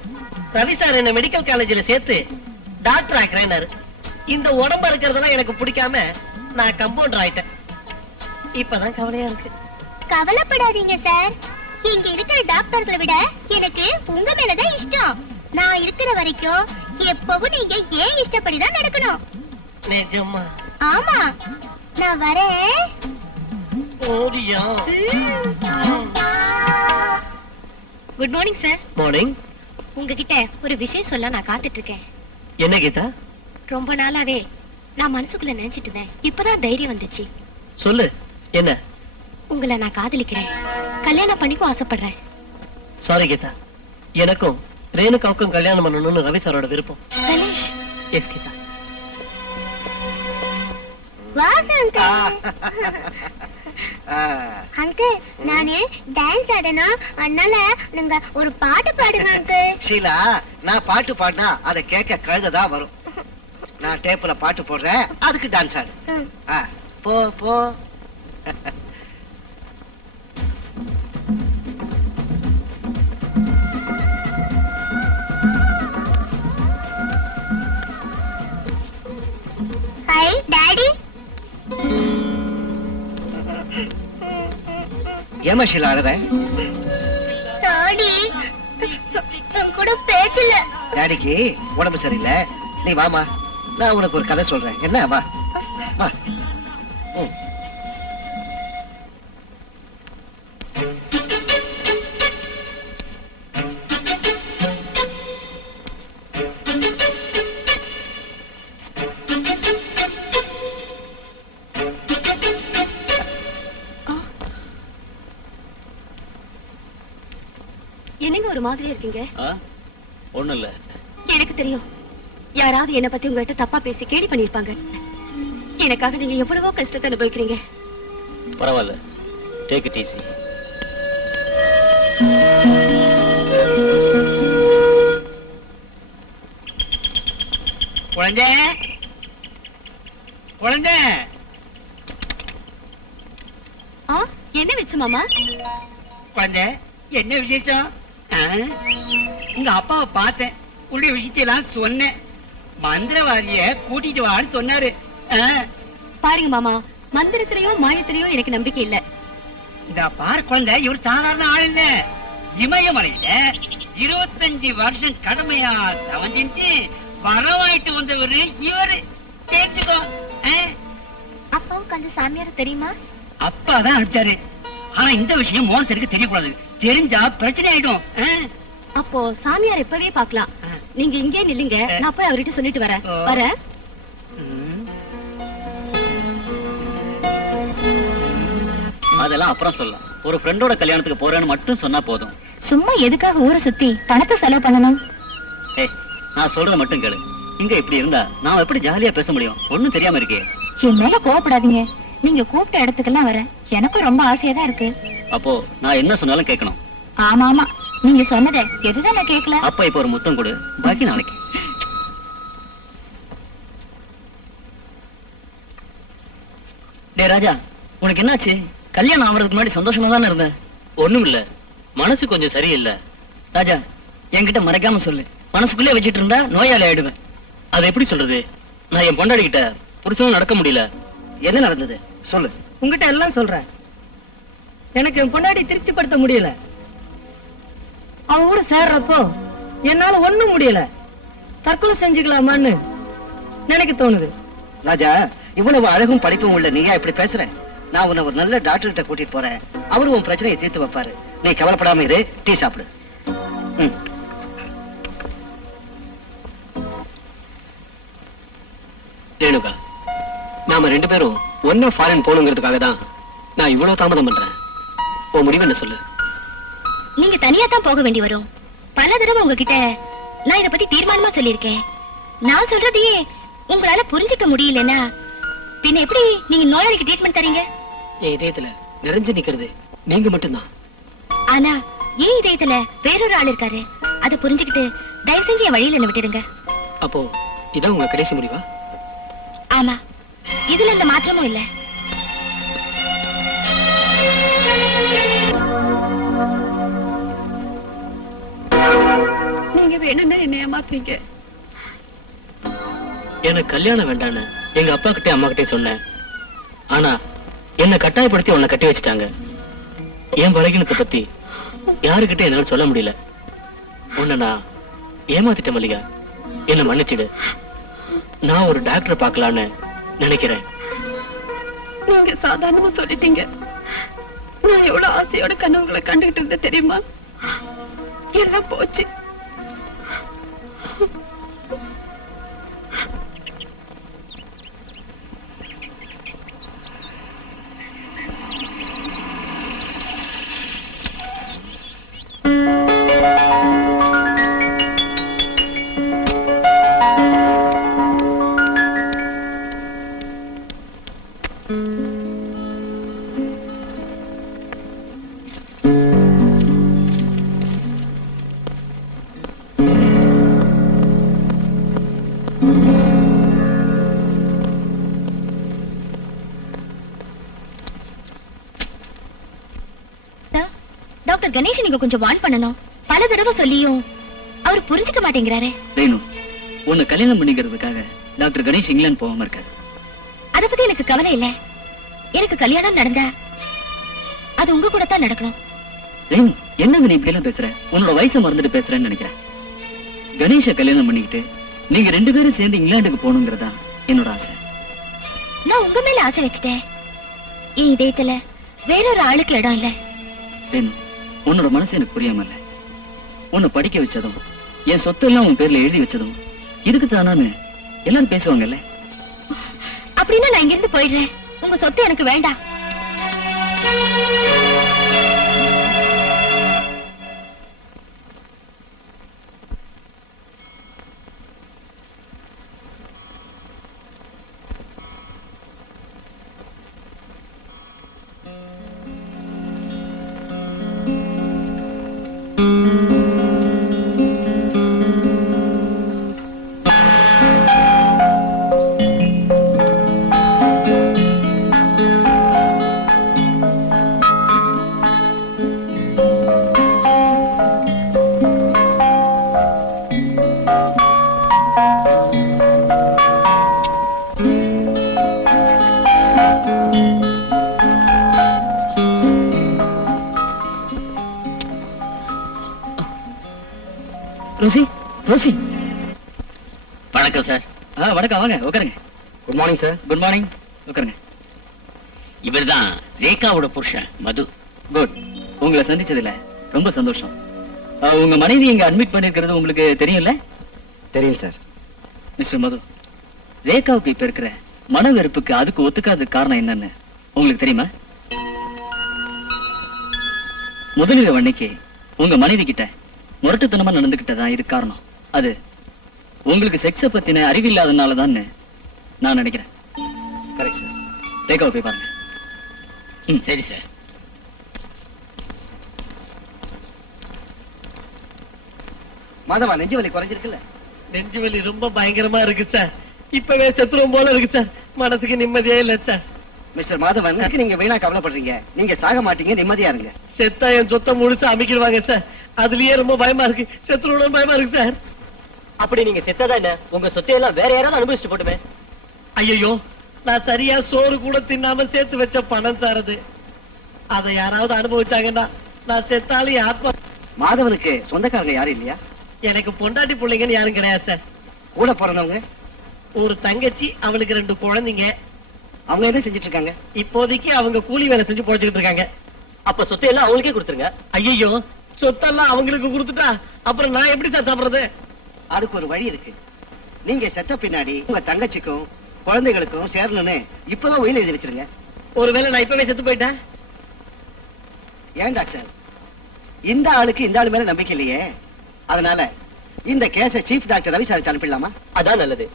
ரவி சார் என்ன மெடிக்கல் காலேஜ்ல சேர்த்து டாக்டர் ஆக்குறேன்னாரு. இந்த உடம்பு இருக்கிறதெல்லாம் எனக்கு பிடிக்காம நான் கம்பவுண்டர் ஆயிட்டேன். இப்பதான் கவலையா இருக்கு. கவலைப்படாதீங்க சார். இங்க இருக்கிற டாக்டர்களை விட எனக்கு உங்க மேலதான் இஷ்டம். நான் இருக்கிற வரைக்கும் எப்பவும் நீங்க ஏன் இஷ்டப்படிதான் நடக்கணும். நிஜமா? ஆமா, நான் வரேன். ஓடியா? Good morning sir. மார்னிங். உங்ககிட்ட ஒரு விஷயம் சொல்ல நான் காத்துட்டு இருக்கேன். என்ன கீதா? ரொம்ப நாளாவே நான் மனசுக்குள்ள நினைச்சிட்டு இருந்தேன். இப்பதான் தைரியம் வந்துச்சு. சொல்லு, என்ன? உங்களை நான் காதலிக்கிறேன், கல்யாணம் பண்ணிக்கும் ஆசைப்படுறேன். சாரி கீதா, எனக்கும் ரேணுகாவுக்கும் கல்யாணம் பண்ணணும்னு ரவி சாரோட விருப்பம். கணேஷ். எஸ் கீதா. அங்கிள், நானு டான்ஸ் ஆடணும், அதனால நீங்க ஒரு பாட்டு பாடுங்க அங்கிள். ஷீலா, நான் பாட்டு பாடினா அதை கேட்க கழுததான் வரும். நான் டேப்ல பாட்டு போடுறேன், அதுக்கு டான்ஸ் ஆடு. போ போ. High daddy. ஏமா ஷீலா அழற? டாடி என் கூட பேச்சல. டாடிக்கு உடம்பு சரியில்லை, நீ வாமா, நான் உனக்கு ஒரு கதை சொல்றேன். என்ன? வா வா. என்னங்க ஒரு மாதிரி இருக்கீங்க? ஒண்ணும் இல்ல. எனக்கு தெரியும், யாராவது என்ன பத்தி உங்ககிட்ட தப்பா பேசி கேலி பண்ணிருப்பாங்க. எனக்காக நீங்க எவ்வளவோ கஷ்டத்தை அனுபவிக்கிறீங்க. பரவாயில்ல, டேக் இட் ஈஸி. குழந்தை, குழந்தை. என்ன வச்சு மாமா? குழந்தை, என்ன விசேஷம்? உங்க அப்பாவை பார்த்தேன், உடைய விஷயத்தையெல்லாம் சொன்னேன். மந்திரவாதிய கூட்டிட்டு வான்னு சொன்னாரு. பாருங்க மாமா, மந்திரத்திலையும் மாயத்திலையும் எனக்கு நம்பிக்கை இல்ல. இந்த பாரு குழந்தை, இவர் சாதாரண ஆள் இல்ல. இமயமலையில 25 வருஷம் கடமையா தவம் செஞ்சு வரவாயிட்டு வந்தவரு இவரு. கேட்டுக்கோ. அப்பாவுக்கு அந்த சாமியார் தெரியுமா? அப்பாதான் அனுப்பிச்சாரு. ஆனா இந்த விஷயம் மோகன் சருக்கு தெரியக்கூடாது. தெரிஞ்சா பிரச்சனை ஆயிடும். அப்போ சாமியார் இப்பவே பாக்கலாம். நீங்க இங்கே நில்லுங்க, நான் போய் அவர்கிட்ட சொல்லிட்டு வரேன். வரேன். அதெல்லாம் அப்புறம் சொல்லலாம். ஒரு ஃப்ரெண்டோட கல்யாணத்துக்கு போறேன்னு மட்டும் சொன்னா போதும். சும்மா எதுக்காக ஊரை சுத்தி பணத்தை செலவு பண்ணணும்? ஏய், நான் சொல்றத மட்டும் கேளு. இங்க இப்படி இருந்தா நான் எப்படி ஜாலியா பேச முடியும்? ஒண்ணும் தெரியாம இருக்கே. என் மேல கோவப்படாதீங்க. நீங்க கூப்பிட்ட இடத்துக்கெல்லாம் வரேன். எனக்கும் ரொம்ப ஆசையா தான் இருக்கு. அப்போ நான் என்ன சொன்னாலும் கேட்கணும். ஆமா ஆமா, நீங்க சொன்னதை எதுதான் நான் கேட்கல. அப்ப இப்ப ஒரு முத்தம் கொடு, பாக்கி நாளைக்கு. டேய் ராஜா, உனக்கு என்னாச்சு? கல்யாணம் ஆவறதுக்கு முன்னாடி சந்தோஷமா தானே இருந்த? ஒண்ணும் இல்ல, மனசு கொஞ்சம் சரியில்லை. ராஜா, என்கிட்ட மறைக்காம சொல்லு. மனசுக்குள்ளே வச்சிட்டு இருந்தா நோயாளி ஆயிடுவேன். அதை எப்படி சொல்றது? நான் என் பொண்டாடி கிட்ட புருஷனும் நடக்க முடியல. என்ன நடந்தது சொல்லு. உங்ககிட்ட எல்லாம் சொல்றேன். எனக்கு என் பொண்டாடி திருப்திப்படுத்த முடியல. அவ கூட சேர்றப்போ என்னால ஒண்ணும் முடியல. தற்கொலை செஞ்சுக்கலாமான்னு நினைக்க தோணுது. ராஜா, இவ்வளவு அழகும் படிப்பும் உள்ள நீயா இப்படி பேசுற? நான் உன்னை ஒரு நல்ல டாக்டர் கிட்ட கூட்டிட்டு போறேன். அவரு உன் பிரச்சனையை தீர்த்து வைப்பாரு. நீ கவலைப்படாம இரு, டீ சாப்பிடு. ரேணுகா, நாம 2 பேரும் ஒன்னா ஃபாரின் போகணுங்கிறதுக்காக தான் நான் இவ்வளவு தாமதம் பண்றேன். உன் முடிவு என்ன சொல்லு? நீங்க தனியா தான் போக வேண்டி வரும். பல தடவை உங்ககிட்ட நான் இத பத்தி தீர்மானமா சொல்லியிருக்கேன். நான் சொல்றதையே உங்களால புரிஞ்சுக்க முடியலன்னா பின்ன எப்படி நீங்க நோயாளிக்கு ட்ரீட்மெண்ட் தரீங்க? என் இதயத்துல நிறைஞ்சு நிக்கிறது நீங்க மட்டும்தான். ஆனா ஏன் இதயத்துல வேறொரு ஆள் இருக்காரு. அதை புரிஞ்சுக்கிட்டு தயவு செஞ்சு என் வழியில என்ன விட்டுடுங்க. அப்போ இதான் உங்க கடைசி முடிவா? ஆமா, இதுல எந்த மாற்றமும் இல்ல. நீங்க வேணும்னா என்ன ஏமாத்துறீங்க. எனக்கு கல்யாணம் வேண்டான்னு எங்க அப்பா கிட்டே அம்மா கிட்டே சொன்னேன். ஆனா என்ன கட்டாயப்படுத்தி உன்னை கட்டி வச்சுட்டாங்க. என் பலகீனத்தை பத்தி யாருக்கிட்ட என்னால சொல்ல முடியல. உன்னை நான் ஏமாத்திட்ட மல்லிகா, என்ன மன்னிச்சிடு. நான் ஒரு டாக்டர் பார்க்கலான்னு நினைக்கிறேன். நீங்க சாதாரணமா சொல்லிட்டீங்க. நான் எவ்வளவு ஆசையோட கனவுகளை கண்டுகிட்டு இருந்தேன் தெரியுமா? எல்லாம் போச்சு. டாக்டர் கணேஷ் நீங்க கொஞ்சம் வார்ன் பண்ணணும். பல தடவை சொல்லியும் அவர் புரிஞ்சுக்க மாட்டேங்கிறாரே. ரேணு, உன்னை கல்யாணம் பண்ணிக்கிறதுக்காக டாக்டர் கணேஷ் இங்கிலாந்து போகாம இருக்காரு. அத பத்தி எனக்கு கவலை இல்ல. எனக்கு கல்யாணம் நடந்தா அது உங்க கூட தான் நடக்கணும். ரேணு, என்னது நீ இப்படி எல்லாம் பேசுற? உன்னோட வயசை மறந்துட்டு பேசுறேன்னு நினைக்கிறேன். கணேஷ கல்யாணம் பண்ணிக்கிட்டு நீங்க 2 பேரும் சேர்ந்து இங்கிலாந்துக்கு போகணுங்கிறதா என்னோட ஆசை. நான் உங்க மேல ஆசை வச்சுட்டேன். என் இதயத்துல வேறொரு ஆளுக்கு இடம் இல்ல. ரேணு, உன்னோட மனசு எனக்கு புரியாம இல்ல. உன்னை படிக்க வச்சதும் என் சொத்தெல்லாம் உன் பேர்ல எழுதி வச்சதும் இதுக்கு தானான்னு எல்லாரும் பேசுவாங்கல்ல. அப்படின்னா நான் இங்கிருந்து போயிடுறேன். உங்க சொத்து எனக்கு வேண்டாம். Rosie, Rosie. வணக்கம் சார். வணக்கம், வாங்க உட்காருங்க. Good morning sir. Good morning, உட்காருங்க. இவர்தான் ரேகாவோட புருஷன் மது. குட், உங்களை சந்திச்சதுல ரொம்ப சந்தோஷம். உங்க மனைவி இங்க அட்மிட் பண்ணிருக்கிறது உங்களுக்கு தெரியும்ல? தெரியும் சார். மிஸ்டர் மது, ரேகாவுக்கு இப்ப இருக்கிற மன வெறுப்புக்கு அதுக்கு ஒத்துக்காத காரணம் என்னன்னு உங்களுக்கு தெரியுமா? முதலிரவு அன்னைக்கு உங்க மனைவி கிட்ட முரட்டுத்தனமா நடந்துகிட்டதா இது காரணம். அது உங்களுக்கு செக்ஸ பத்தின அறிவில்லாதனாலதான் நான் நினைக்கிறேன். Correct sir. ரேகாவை போய் பாருங்க. சரி சார். மாதவா, நெஞ்சு வலி குறைஞ்சிருக்குல்ல? நெஞ்சு வலி ரொம்ப பயங்கரமா இருக்கு சார். இப்பவே செத்துரும் போல இருக்கு சார். மனசுக்கு நிம்மதியே இல்ல சார். மிஸ்டர் மாதவன், நீங்க வீணா கவலைப்படுறீங்க. நீங்க சாக மாட்டீங்க, நிம்மதியா இருங்க. செத்தா என் சொத்தை முழுசு அமைக்கிடுவாங்க சார். அதுலயே ரொம்ப பயமா இருக்கு. செத்துருவோம் பயமா இருக்கு சார். அப்படி நீங்க செத்ததா என்ன? உங்க சொத்தையெல்லாம் வேற யாராவது அனுபவிச்சுட்டு போட்டுமே. ஐயோ, நான் சரியா சோறு கூட தின்னாம சேர்த்து வச்ச பணம் சார் அது. அதை யாராவது அனுபவிச்சாங்கன்னா நான் செத்தாலும் ஆத்மா. மாதவனுக்கு சொந்தக்காரங்க யாரும் இல்லையா? எனக்கு பொண்டாட்டி பிள்ளைங்கன்னு யாரும் கிடையாது சார். கூட பிறந்தவங்க? ஒரு தங்கச்சி, அவளுக்கு 2 குழந்தைங்க. அவங்க என்ன செஞ்சுட்டு இருக்காங்க? இப்போதைக்கு அவங்க கூலி வேலை செஞ்சு பொழைச்சிட்டு இருக்காங்க. அப்ப சொத்தை எல்லாம் அவங்களுக்கே கொடுத்துருங்க. ஐயோ, சொத்தெல்லாம் அவங்களுக்கு கொடுத்துட்டா அப்புறம் நான் எப்படி சார் சாப்பிடுறது? அதுக்கு ஒரு வழி இருக்கு. நீங்க செத்த பின்னாடி உங்க தங்கச்சிக்கும் குழந்தைகளுக்கும் சேரணும்னு இப்பதான் உயிர் எழுதி வச்சிருங்க. ஒருவேளை நான் இப்பவே செத்து போயிட்டேன்? ஏன் டாக்டர், இந்த ஆளுக்கு இந்த ஆளு மேல நம்பிக்கை இல்லையே. அதனால இந்த கேஸ சீஃப் டாக்டர் ரவி சாருக்கு அனுப்பிடலாமா? அதான் நல்லது.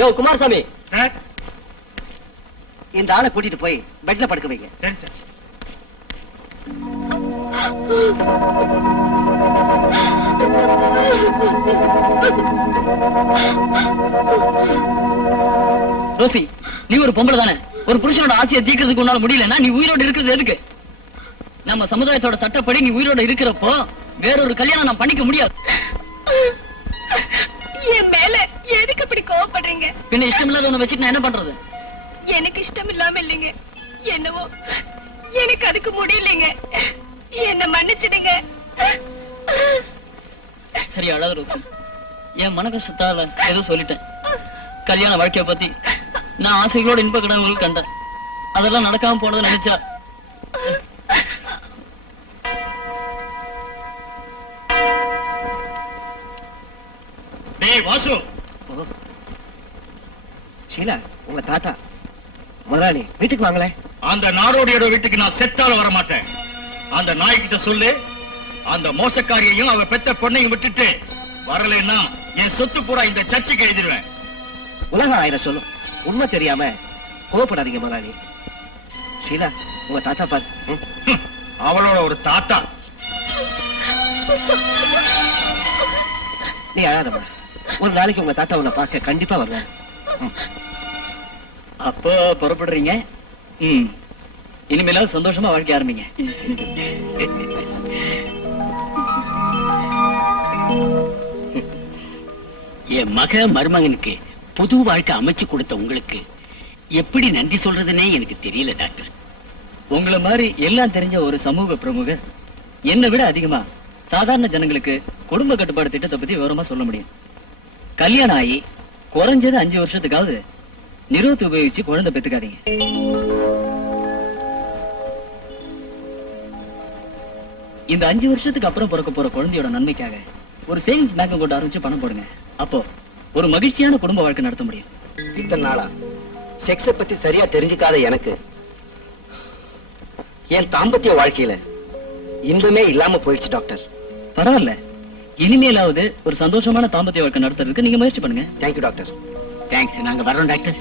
யோ குமாரசாமி, இந்த ஆளை கூட்டிட்டு போய் பெட்ல படுக்க வைங்க. சரி சார். ரோசி, நீ ஒரு பொம்பளை தானே. ஒரு புருஷனோட ஆசையை தீக்கிறதுக்கு உன்னால முடியலன்னா நீ உயிரோட இருக்கிறது எதுக்கு? நம்ம சமுதாயத்தோட சட்டப்படி நீ உயிரோட இருக்கிறப்போ வேறொரு கல்யாணம் நான் பண்ணிக்க முடியாது. என் மேல எதுக்கு இப்படி கோவப்படுறீங்க? பின்ன இஷ்டம் இல்லாத ஒண்ணு வச்சுட்டு நான் என்ன பண்றது? எனக்கு இஷ்டம் இல்லாம இல்லைங்க, என்னவோ எனக்கு அதுக்கு முடியலைங்க. என்ன மன்னிச்சிடுங்க. சரி, அழாத ரோசி. என் மன கஷ்டத்தால ஏதோ சொல்லிட்டேன். கல்யாண வாழ்க்கைய பத்தி நான் ஆசைகளோட இன்ப கடவுள் கண்டேன். அதெல்லாம் நடக்காம போனதை நினைச்சா டேய் வாசு, ஷீலா, உங்க தாத்தா முதலாளி வீட்டுக்கு வாங்களே. அந்த நாடோடியோட வீட்டுக்கு நான் செத்தால வர மாட்டேன். அந்த நாய்கிட்ட சொல்லு, அந்த மோசக்காரியையும் அவ பெத்த பொண்ணையும் விட்டுட்டு வரலைன்னா என் சொத்து பூரா இந்த சர்ச்சுக்கு எழுதிடுவேன். உலகம் ஆயிரம் சொல்லும், உண்மை தெரியாம கோவப்படாதீங்க முதலாளி. ஷீலா, உங்க தாத்தா பாரு. அவளோட ஒரு தாத்தா. நீ அழாதம்மா. ஒரு நாளைக்கு உங்க தாத்தா உன்னை பார்க்க கண்டிப்பா வருவாங்க. அப்போ புறப்படுறீங்க. இனிமேலாவது சந்தோஷமா வாழ்க்கை ஆரம்பிங்க. என் மக மருமகனுக்கு புது வாழ்க்கை அமைச்சு கொடுத்த உங்களுக்கு எப்படி நன்றி சொல்றதுன்னே எனக்கு தெரியல டாக்டர். உங்களை மாதிரி எல்லாம் தெரிஞ்ச ஒரு சமூக பிரமுகர் என்னை விட அதிகமா சாதாரண ஜனங்களுக்கு குடும்ப கட்டுப்பாடு திட்டத்தை பத்தி விவரமா சொல்ல முடியும். கல்யாணம் ஆகி குறைஞ்சது 5 வருஷத்துக்காவது நிறுவத்தை உபயோகிச்சு குழந்தை பெத்துக்காதீங்க. இந்த 5 வருஷத்துக்கு அப்புறம் பிறக்க போற குழந்தையோட நன்மைக்காக ஒரு சேவிங்ஸ் பேங்க் அக்கவுண்ட் ஆரம்பிச்சு பணம் போடுங்க. அப்போ ஒரு மகிழ்ச்சியான குடும்ப வாழ்க்கை நடத்த முடியும். இத்தனை நாளா செக்ஸ பத்தி சரியா தெரிஞ்சுக்காத எனக்கு என் தாம்பத்திய வாழ்க்கையில இன்பமே இல்லாம போயிடுச்சு டாக்டர். பரவாயில்ல, இனிமேலாவது ஒரு சந்தோஷமான தாம்பத்திய வாழ்க்கை நடத்துறதுக்கு நீங்க முயற்சி பண்ணுங்க. Thank you doctor. தேங்க்ஸ், நாங்க வர்றோம் டாக்டர்.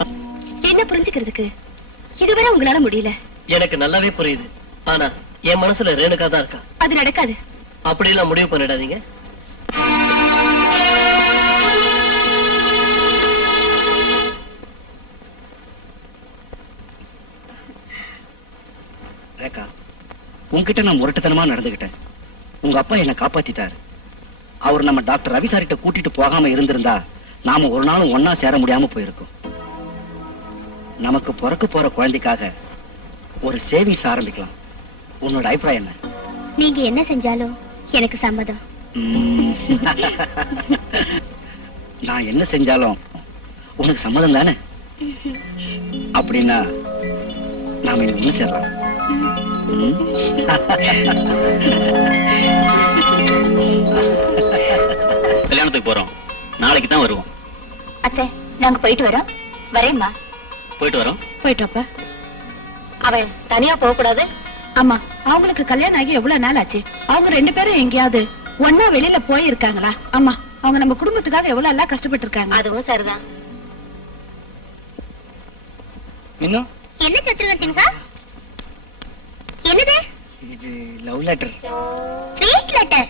என்ன புரிஞ்சுக்கிறதுக்கு இதுவரை உங்களால முடியல. எனக்கு நல்லாவே புரியுது. ஆனா என் மனசுல ரேணுகா தான் இருக்கா. அது நடக்காது. அப்படி எல்லாம் முடிவு பண்ணிடாதீங்க. ரேகா, உன்கிட்ட நான் முரட்டுத்தனமா நடந்துகிட்டேன். உங்க அப்பா என்ன காப்பாத்திட்டாரு. அவர் நம்ம டாக்டர் ரவி சார்கிட்ட கூட்டிட்டு போகாம இருந்திருந்தா நாம ஒரு நாளும் ஒன்னா சேர முடியாம போயிருக்கோம். நமக்கு பிறக்க போற குழந்தைக்காக ஒரு சேவிங்ஸ் ஆரம்பிக்கலாம். உன்னோட அபிப்பிராயம் என்ன? நீங்க என்ன செஞ்சாலும் எனக்கு சம்மதம். நான் என்ன செஞ்சாலும் உனக்கு சம்மதம் தானே? அப்படின்னா நாம இனி ஒண்ணு சேரலாம். கல்யாணத்துக்கு போறோம். நாளைக்கு தான் வருவோம். அத்தை, நாங்க போயிட்டு வரோம். வரேம்மா. போயிட்டு வரோம். போயிட்டோப்ப. அவன் தனியா போக கூடாது. ஆமா, அவங்களுக்கு கல்யாணம் ஆகி எவ்வளவு நாள் ஆச்சு? அவங்க 2 பேரும் எங்கேயாவது ஒன்னா வெளியில போயிருக்காங்களா? ஆமா, அவங்க நம்ம குடும்பத்துக்காக எவ்வளவு எல்லாம் கஷ்டப்பட்டு இருக்காங்க. அதுவும் சரிதான். இன்னும் என்ன சத்ருவன்சிங்கா? என்னது? இது love letter. Sweet letter.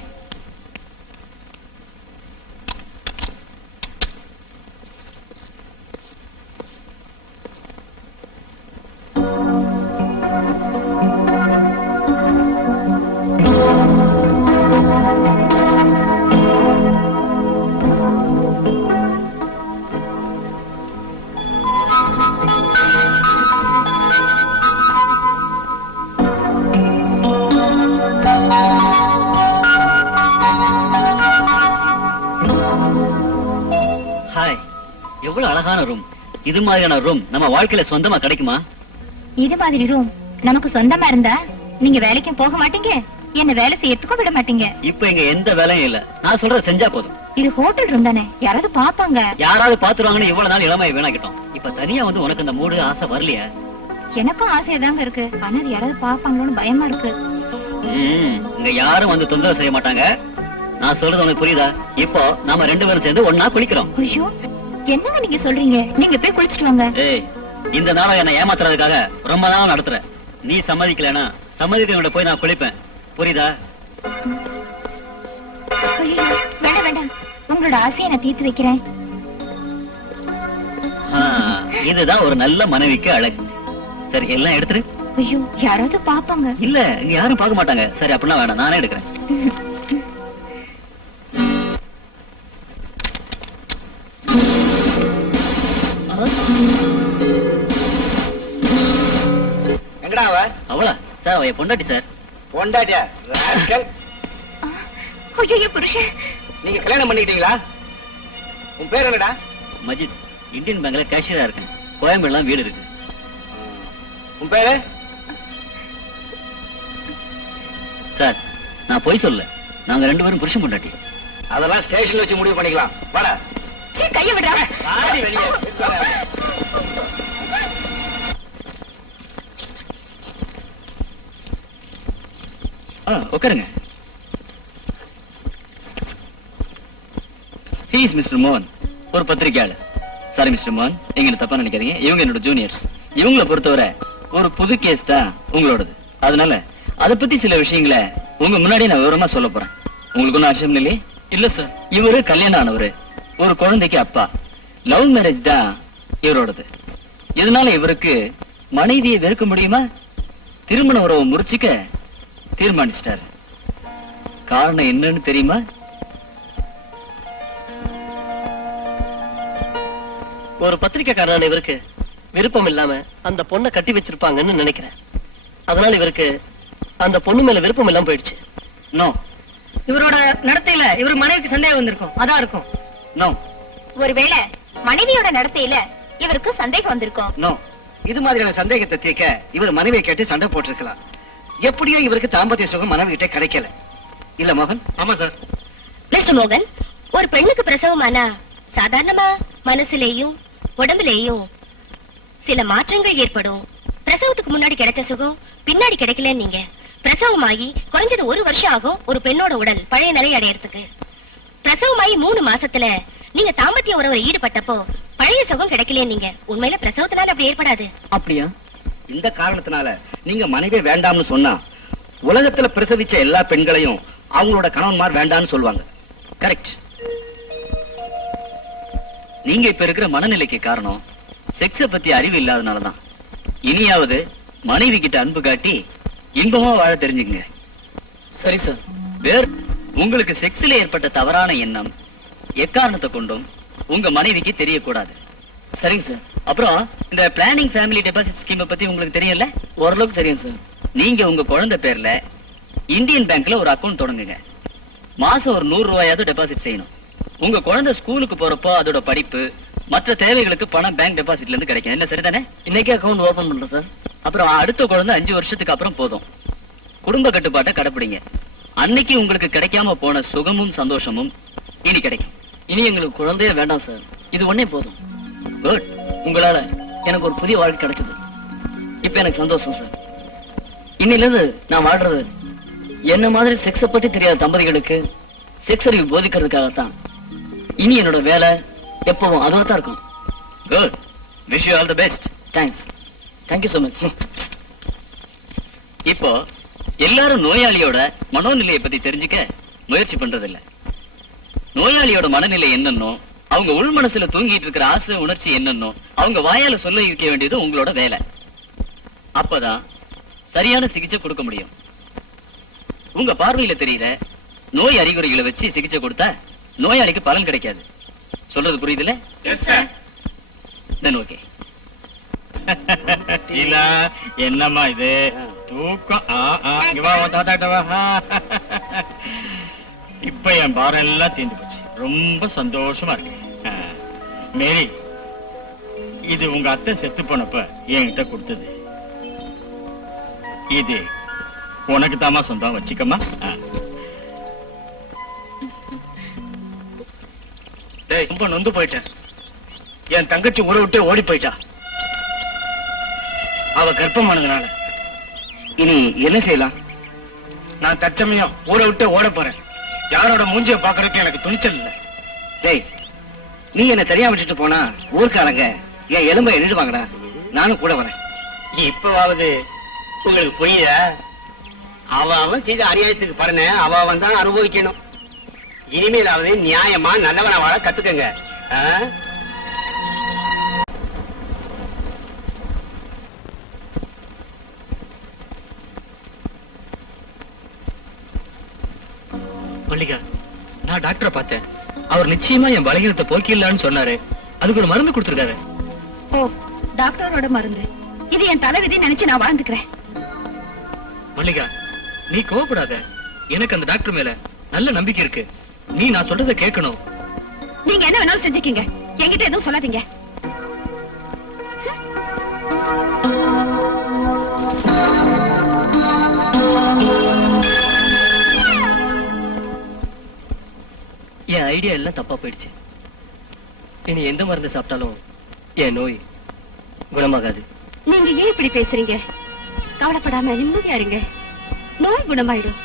Hi, எவ்வளவு அழகான ரூம். இது மாதிரியான ரூம் நம்ம வாழ்க்கையில சொந்தமா கிடைக்குமா? இது மாதிரி ரூம் நமக்கு சொந்தமா இருந்தா நீங்க வேலைக்கும் போக மாட்டீங்க, என்ன வேலை செய்யறதுக்கும் விட மாட்டீங்க. இப்ப இங்க எந்த வேலையும் இல்ல, நான் சொல்றத செஞ்சா போதும். இது ஹோட்டல் ரூம் தானே, யாராவது பாப்பாங்க. யாராவது பாத்துருவாங்கன்னு இவ்வளவு நாள் இளமையை வீணாக்கிட்டோம். இப்ப தனியா வந்து உனக்கு அந்த மூடு ஆசை வரலையா? எனக்கும் ஆசையாதாங்க இருக்கு, ஆனா யாராவது பாப்பாங்களோன்னு பயமா இருக்கு. இங்க யாரும் வந்து தொந்தரவு செய்ய மாட்டாங்க. நான் சொல்றது உனக்கு புரியுதா? இப்போ நாம 2 பேரும் சேர்ந்து ஒன்னா குளிக்கிறோம். ஐயோ, என்னங்க நீங்க சொல்றீங்க? நீங்க போய் குளிச்சிட்டு வாங்க. ஏய், இந்த நாளை என்ன ஏமாத்துறதுக்காக ரொம்ப நாள் நடத்துற. நீ சம்மதிக்கலனா சம்மதிக்கிறவங்க போய் நான் குளிப்பேன், புரியுதா? ஐயோ, வேண்டாம் வேண்டாம், உங்களோட ஆசையை நான் தீர்த்து வைக்கிறேன். இதுதான் ஒரு நல்ல மனைவிக்கு அழகு. சரி, எல்லாம் எடுத்துரு. ஐயோ, யாராவது பாப்பாங்க. இல்ல, இங்க யாரும் பார்க்க மாட்டாங்க. சரி, அப்படின்னா வேணாம், நானே எடுக்கிறேன். எங்கடா அவ? அவளா சார்? அவ பொண்டாட்டி சார். பொண்டாட்டியா? ராஸ்கல். ஐயோ புருஷன், நீங்க கல்யாணம் பண்ணிக்கிட்டீங்களா? உன் பேர் என்னடா? மஜித். இந்தியன் பேங்க்ல கேஷியரா இருக்கேன். கோயம்பேடுலாம் வீடு இருக்கு. உன் பேரு? சார், நான் பொய் சொல்ல. நாங்க 2 பேரும் புருஷன் பொண்டாட்டி. அதெல்லாம் ஸ்டேஷன்ல வச்சு முடிவு பண்ணிக்கலாம். வாடா. சீ, கைய விடுறா. வாடி வெளியே. உட்காருங்க. He is Mr. மோகன், ஒரு பத்திரிக்கையாளர். சாரி மிஸ்டர் மோகன், எங்க தப்பா நினைக்காதீங்க. இவங்க என்னோட ஜூனியர்ஸ். இவங்களை பொறுத்தவரை ஒரு புது கேஸ் தான் உங்களோடது. அதனால அதை பத்தி சில விஷயங்களை உங்க முன்னாடி நான் விவரமா சொல்ல போறேன். உங்களுக்கு ஒன்னும் ஆட்சேபம் இல்லையே? இல்ல சார். இவரு கல்யாணம் ஆனவரு, ஒரு குழந்தைக்கு அப்பா. லவ் மேரேஜ் தான் இவரோடது. இதனால இவருக்கு மனைவியை வெறுக்க முடியுமா? திருமண உறவை முறிச்சுக்க தீர்மானிச்சிட்டாரு. காரணம் என்னன்னு தெரியுமா? ஒரு பத்திரிக்கைக்காரன் இவருக்கு விருப்பம் இல்லாம அந்த பொண்ணை கட்டி வச்சிருப்பாங்கன்னு நினைக்கிறேன். அதனால இவருக்கு அந்த பொண்ணு மேல விருப்பம் இல்லாம போயிடுச்சு. நோ. இவரோட நடத்தையில இவர் மனைவிக்கு சந்தேகம் வந்திருக்கும். அதான் இருக்கும். நோ. ஒருவேளை மனைவியோட நடத்தையில இவருக்கு சந்தேகம் வந்திருக்கும். நோ. இது மாதிரியான சந்தேகத்தை தீர்க்க இவர் மனைவியை கேட்டு சண்டை போட்டிருக்கலாம். எப்படியோ இவருக்கு தாம்பத்திய சுகம் மனைவி கிட்ட கிடைக்கல. இல்ல மோகன்? ஆமா சார். மிஸ்டர் மோகன், ஒரு பெண்ணுக்கு பிரசவமானா சாதாரணமா மனசுலேயும் உடம்புலேயும் சில மாற்றங்கள் ஏற்படும். பிரசவத்துக்கு முன்னாடி கிடைச்ச சுகம் பின்னாடி கிடைக்கல. நீங்க பிரசவமாகி குறைஞ்சது 1 வருஷம் ஆகும் ஒரு பெண்ணோட உடல் பழைய நிலை அடையறதுக்கு. பிரசவமாயி 3 மாசத்துல நீங்க தாம்பத்திய உறவுல ஈடுபட்டப்போ பழைய சுகம் கிடைக்கல. நீங்க உண்மையில பிரசவத்தினால அப்படி ஏற்படாது. அப்படியா? இந்த காரணத்தினால நீங்க மனைவி வேண்டாம்னு சொன்னா உலகத்துல பிரசவிச்ச எல்லா பெண்களையும் அவங்களோட கணவன்மார் வேண்டாம்னு சொல்லுவாங்க. கரெக்ட். நீங்க இப்ப இருக்கிற மனநிலைக்கு காரணம் செக்ஸ பத்தி அறிவு இல்லாதனாலதான். இனியாவது மனைவி கிட்ட அன்பு காட்டி இன்பமா வாழ தெரிஞ்சுங்க. சரி சார். வேறு உங்களுக்கு செக்ஸ்ல ஏற்பட்ட தவறான எண்ணம் எக்காரணத்தை கொண்டும் உங்க மனைவிக்கு தெரியக்கூடாது. சரிங்க சார். அப்புறம் இந்த பிளானிங் ஃபேமிலி டெபாசிட் ஸ்கீம் பத்தி உங்களுக்கு தெரியும்ல? ஓரளவுக்கு தெரியும் சார். நீங்க உங்க குழந்தை பேர்ல இந்தியன் பேங்க்ல ஒரு அக்கவுண்ட் தொடங்குங்க. மாசம் ஒரு 100 ரூபாயாவது டெபாசிட் செய்யணும். உங்க குழந்தை ஸ்கூலுக்கு போறப்போ அதோட படிப்பு மற்ற தேவைகளுக்கு பணம் பேங்க் டெபாசிட்ல இருந்து கிடைக்கும். என்ன சரிதானே? இன்னைக்கே அக்கவுண்ட் ஓபன் பண்றேன் சார். அப்புறம் அடுத்த குழந்தை 5 வருஷத்துக்கு அப்புறம் போதும். குடும்ப கட்டுப்பாட்டை கடைப்பிடிங்க. அன்னைக்கு உங்களுக்கு கிடைக்காம போன சுகமும் சந்தோஷமும் இனி கிடைக்கும். இனி எங்களுக்கு குழந்தையே வேண்டாம் சார். இது ஒண்ணே போதும். குட். உங்களால எனக்கு ஒரு புதிய வாழ்க்கை கிடைச்சது. இப்ப எனக்கு சந்தோஷம் சார். இன்னில இருந்து நான் வாழ்றது என்ன மாதிரி செக்ஸ பத்தி தெரியாத தம்பதிகளுக்கு செக்ஸ் அறிவு போதிக்கிறதுக்காகத்தான். இனி என்னோட வேலை எப்பவும் அதுவா தான் இருக்கும். Good. Wish you all the best. Thanks. Thank you so much. இப்போ எல்லாரும் நோயாளியோட மனோநிலையை பத்தி தெரிஞ்சுக்க முயற்சி பண்றதில்ல. நோயாளியோட மனநிலை என்னன்னோ, அவங்க உள் மனசுல தூங்கிட்டு இருக்கிற ஆசை உணர்ச்சி என்னன்னோ அவங்க வாயால சொல்ல வைக்க வேண்டியது உங்களோட வேலை. அப்பதான் சரியான சிகிச்சை கொடுக்க முடியும். உங்க பார்வையில தெரியல நோய் அறிகுறிகளை வச்சு சிகிச்சை கொடுத்தா நோயாளிக்கு பலன் கிடைக்காது. சொல்றது புரியுதுல? Then okay. இல்ல என்னம்மா இது தூக்கம்? இப்ப என் பாரம் எல்லாம் தீர்ந்து போச்சு. ரொம்ப சந்தோஷமா இருக்கு. மேரி, இது உங்க அத்தை செத்து போனப்ப என்கிட்ட கொடுத்தது. இது உனக்கு தாமா சொந்தம், வச்சுக்கமா. ரொம்ப நொந்து போயிட்டேன். என் தங்கச்சி ஊரை விட்டு ஓடி போயிட்டா. அவ கர்ப்பமானதுனால இனி என்ன செய்யலாம்? நான் தற்சமயம் ஊரை விட்டு ஓட போறேன். யாரோட மூஞ்சிய பாக்குறதுக்கு எனக்கு துணிச்சல் இல்ல. டேய், நீ என்ன தனியா விட்டுட்டு போனா ஊர்க்காரங்க என் எலும்பை எண்ணிடுவாங்கடா. நானும் கூட வரேன். இப்பவாவது உங்களுக்கு புரியுதா? அவன் செய்த அநியாயத்துக்கு பாருங்க, அவன் தான் அனுபவிக்கணும். இனிமேலாவது நியாயமா நல்லவன வாழ கத்துக்கங்க. மல்லிகா, நான் டாக்டரை பார்த்தேன். அவர் நிச்சயமா என் பலகீனத்தை போக்கிடலான்னு சொன்னாரு. அதுக்கு ஒரு மருந்து கொடுத்திருக்காரு. ஓ, டாக்டரோட மருந்து. இது என் தலைவிதி நினைச்சு நான் வாழ்ந்துக்கிறேன். மல்லிகா, நீ கோவப்படாத. எனக்கு அந்த டாக்டர் மேல நல்ல நம்பிக்கை இருக்கு. நீ நான் சொல்றத கேட்கணும். நீங்க என்ன வேணாலும் செஞ்சுக்கீங்க, என்கிட்ட எதுவும் சொல்லாதீங்க. என் ஐடியா எல்லாம் தப்பா போயிடுச்சு. இனி எந்த மருந்து சாப்பிட்டாலும் என் நோய் குணமாகாது. நீங்க ஏன் இப்படி பேசுறீங்க? கவலைப்படாம நிம்மதியா இருங்க, நோய் குணமாயிடும்.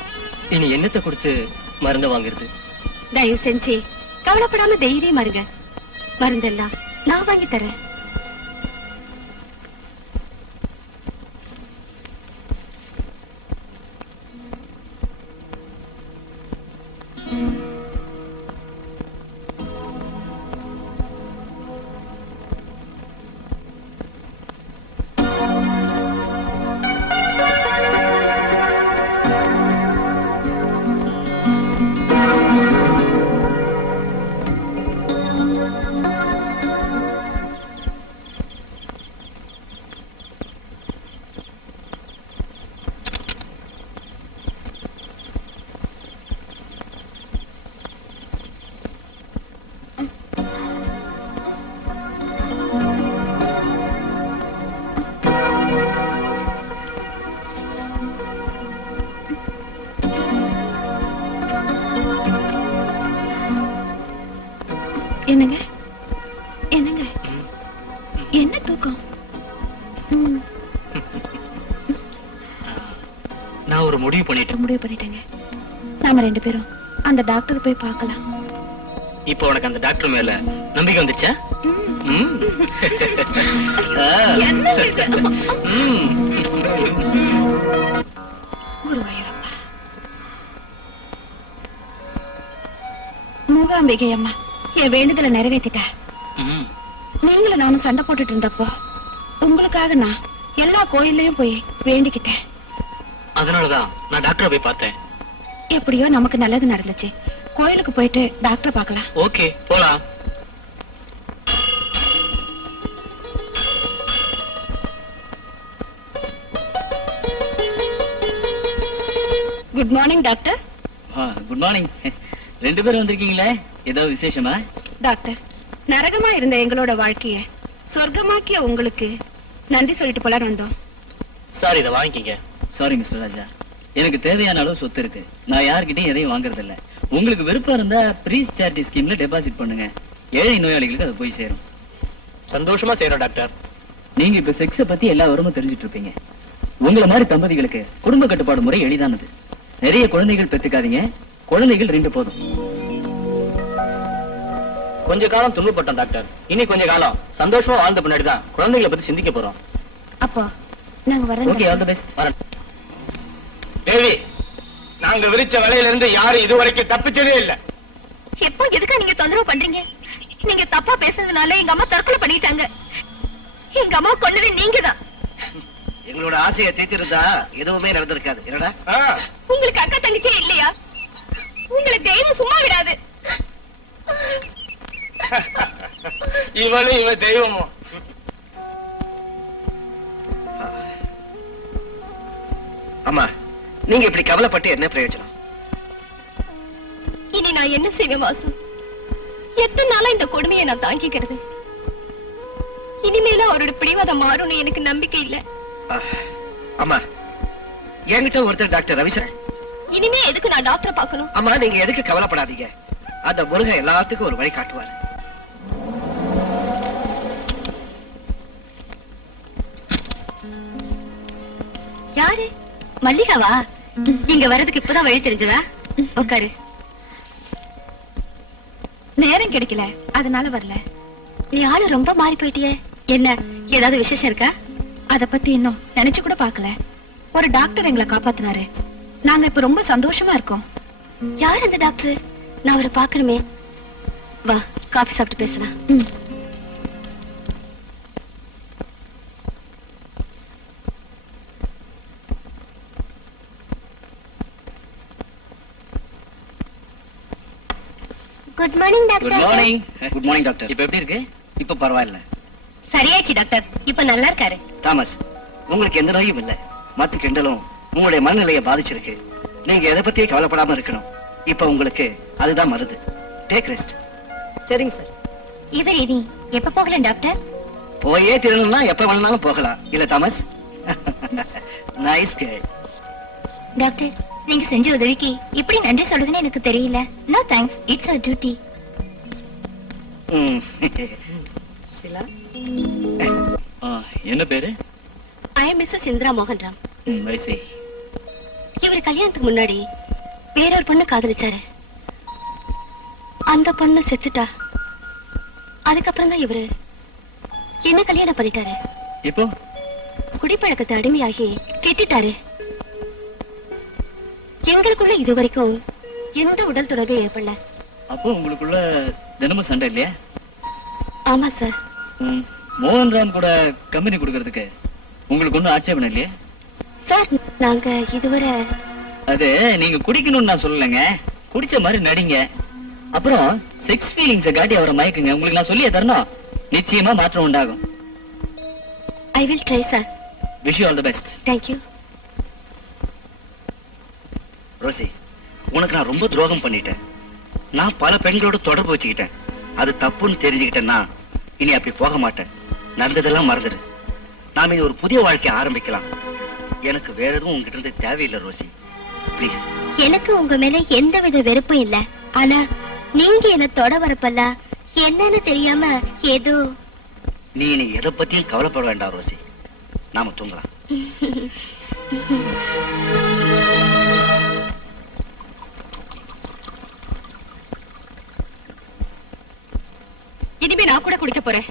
இனி என்னத்தை கொடுத்து மருந்த வாங்குறது? தயவு செஞ்சு கவலைப்படாம தைரியமா இருங்க. மருந்தெல்லாம் நான் வாங்கி தரேன். என்னங்க என்னங்க என்ன தூக்கம்? நான் ஒரு முடிவு பண்ணிட்டேங்க. நாம ரெண்டு பேரும் அந்த டாக்டர் போய் பார்க்கலாம். இப்போ உனக்கு அந்த டாக்டர் மேல நம்பிக்கை வந்துச்சா? மூகாம்பிகை அம்மா என் வேண்டுதலை நிறைவேற்றிட்ட. நீங்களும் நானும் சண்டை போட்டுட்டு இருந்தப்போ உங்களுக்காக நான் எல்லா கோயில்லையும் போய் வேண்டிக்கிட்டேன். அதனாலதான் நான் டாக்டரை போய் பார்த்தேன். எப்படியோ நமக்கு நல்லது நடந்துச்சு. கோயிலுக்கு போயிட்டு டாக்டரை பார்க்கலாம். ஓகே, போலாம். Good morning doctor. Good morning. ரெண்டு பேரும் வந்திருக்கீங்களே, ஏதாவது விசேஷமா? டாக்டர், நரகமா இருந்த எங்களோட வாழ்க்கைய சொர்க்கமாக்கிய உங்களுக்கு நன்றி சொல்லிட்டு போலான்னு வந்தோம். சார், இதை வாங்கிக்கங்க. சாரி மிஸ்டர் ராஜா, எனக்கு தேவையான அளவு சொத்து இருக்கு. நான் யார்கிட்டயும் எதையும் வாங்குறது இல்ல. உங்களுக்கு விருப்பம் இருந்தா ப்ரீஸ் சேரிட்டி ஸ்கீம்ல டெபாசிட் பண்ணுங்க. ஏழை நோயாளிகளுக்கு அது போய் சேரும். சந்தோஷமா செய்யறோம் டாக்டர். நீங்க இப்ப செக்ஸ பத்தி எல்லா விவரமும் தெரிஞ்சிட்டு இருப்பீங்க. உங்களை மாதிரி தம்பதிகளுக்கு குடும்ப கட்டுப்பாடு முறை எளிதானது. நிறைய குழந்தைகள் பெற்றுக்காதீங்க. குழந்தைகள் 2 போதும். கொஞ்ச காலம் துன்பப்பட்டோம் டாக்டர். இனி கொஞ்ச காலம் சந்தோஷமா வாழ்ந்த பின்னாடிதான் குழந்தைகளை பத்தி சிந்திக்க போறோம். அப்போ நாங்க வரோம். Okay, all the best. வரேன். தேவி, நாங்க விரிச்ச வலையில இருந்து யாரும் இதுவரைக்கும் தப்பிச்சதே இல்ல. எப்போ எதுக்கா நீங்க தொந்தரவு பண்றீங்க? நீங்க தப்பா பேசுறதுனால எங்க அம்மா தற்கொலை பண்ணிட்டாங்க. எங்க அம்மா கொண்டது நீங்கதான். எங்களோட ஆசையை தீர்த்திருந்தா எதுவுமே நடந்திருக்காது. என்னடா, உங்களுக்கு அக்கா தங்கச்சியே இல்லையா? உங்களை தெய்வம் சும்மா விடாது. இவளும் இவ தெய்வமும். அம்மா, நீங்க இப்படி கவலைப்பட்டு என்ன பிரயோஜனம்? இனி நான் என்ன செய்வேன் வாசு? எத்தனை நாளா இந்த கொடுமையை நான் தாங்கிக்கிறது? இனிமேல அவரோட பிடிவாதம் மாறும்னு எனக்கு நம்பிக்கை இல்ல. அம்மா, என்கிட்ட ஒருத்தர் டாக்டர் ரவி சார். இனிமே எதுக்கு நான் டாக்டரை பார்க்கணும்? அம்மா, நீங்க எதுக்கு கவலைப்படாதீங்க. அந்த முருகன் எல்லாத்துக்கும் ஒரு வழி காட்டுவார். யாரு? மல்லிகாவா? இங்க வர்றதுக்கு இப்பதான் வழி தெரிஞ்சதா? உட்காரு. நேரம் கிடைக்கல, அதனால வரல. நீ ஆளு ரொம்ப மாறி போயிட்டியே. என்ன, ஏதாவது விசேஷம் இருக்கா? அத பத்தி இன்னும் நினைச்சு கூட பாக்கல. ஒரு டாக்டர் எங்களை காப்பாத்தினாரு. நாங்க இப்ப ரொம்ப சந்தோஷமா இருக்கோம். யார் அந்த டாக்டர்? நான் அவரை பார்க்கணுமே. வா, காபி சாப்பிட்டு பேசலாம். Good morning doctor. Good morning. Good morning doctor. இப்ப எப்படி இருக்கு? இப்ப பரவாயில்ல. சரியாச்சு டாக்டர், இப்ப நல்லா இருக்காரு. தாமஸ், உங்களுக்கு எந்த நோயும் இல்ல. மத்த கிண்டலும் உங்களுடைய மனநிலையை பாதிச்சிருக்கு. நீங்க எதை பத்தியே கவலைப்படாம இருக்கணும். இப்ப உங்களுக்கு அதுதான் மருந்து. Take rest. சரிங்க சார். இவர் இனி எப்ப போகலாம் டாக்டர்? போயே திருணும்னா எப்ப வேணாலும் போகலாம். இல்ல தாமஸ்? Nice girl. டாக்டர், நீங்க செஞ்ச உதவிக்கு இப்படி நன்றி சொல்றதுன்னு எனக்கு தெரியல. No thanks, it's our duty. சிலா, என்ன பேரு? I am Mrs Indira Mohanram. வயசே. இவர் கல்யாணத்துக்கு முன்னாடி வேறொரு பொண்ணு காதலிச்சாரு. அந்த பொண்ணு செத்துட்டா. அதுக்கப்புறம் தான் இவரு என்ன கல்யாணம் பண்ணிட்டாரு. இப்போ குடிப்பழக்கத்தை அடிமையாகி கெட்டுட்டாரு. எங்களுக்குள்ள இதுவரைக்கும் எந்த உடல் தொடர்பும் ஏற்படல. அப்போ உங்களுக்குள்ள தினமும் சண்டை இல்லையா? ஆமா சார். மோகன்ராம் கூட கம்பெனி கொடுக்கறதுக்கு உங்களுக்கு ஒன்னும் ஆட்சேபணம் இல்லையா? சார், நாங்க இதுவரை அது நீங்க குடிக்கணும்னு நான் சொல்லலைங்க. குடிச்ச மாதிரி நடிங்க. அப்புறம் செக்ஸ் ஃபீலிங்ஸை காட்டி அவரை மயக்குங்க. உங்களுக்கு நான் சொல்லியே தரணும். நிச்சயமா மாற்றம் உண்டாகும். I will try sir. Wish you all the best. Thank you. Rosie, உனக்கு நான் ரொம்ப துரோகம் பண்ணிட்டேன். நான் பல பெண்களோட தொடர்பு வச்சுக்கிட்டேன். அது தப்புன்னு தெரிஞ்சுக்கிட்டேன்னா இனி அப்படி போக மாட்டேன். நடந்ததெல்லாம் மறந்துடு. நாம இனி ஒரு புதிய வாழ்க்கையை ஆரம்பிக்கலாம். எனக்கு வேற எதுவும் உங்ககிட்ட இருந்து தேவையில்லை ரோசி, ப்ளீஸ். எனக்கு உங்க மேல எந்தவித வெறுப்பும் இல்ல. ஆனா நீங்க என்ன தொட வரப்பல்ல என்னன்னு தெரியாம ஏதோ. நீ இனி எதை பத்தியும் கவலைப்பட வேண்டாம் ரோசி. நாம தூங்கலாம். இனிமே நான் கூட குடிக்க போறேன்.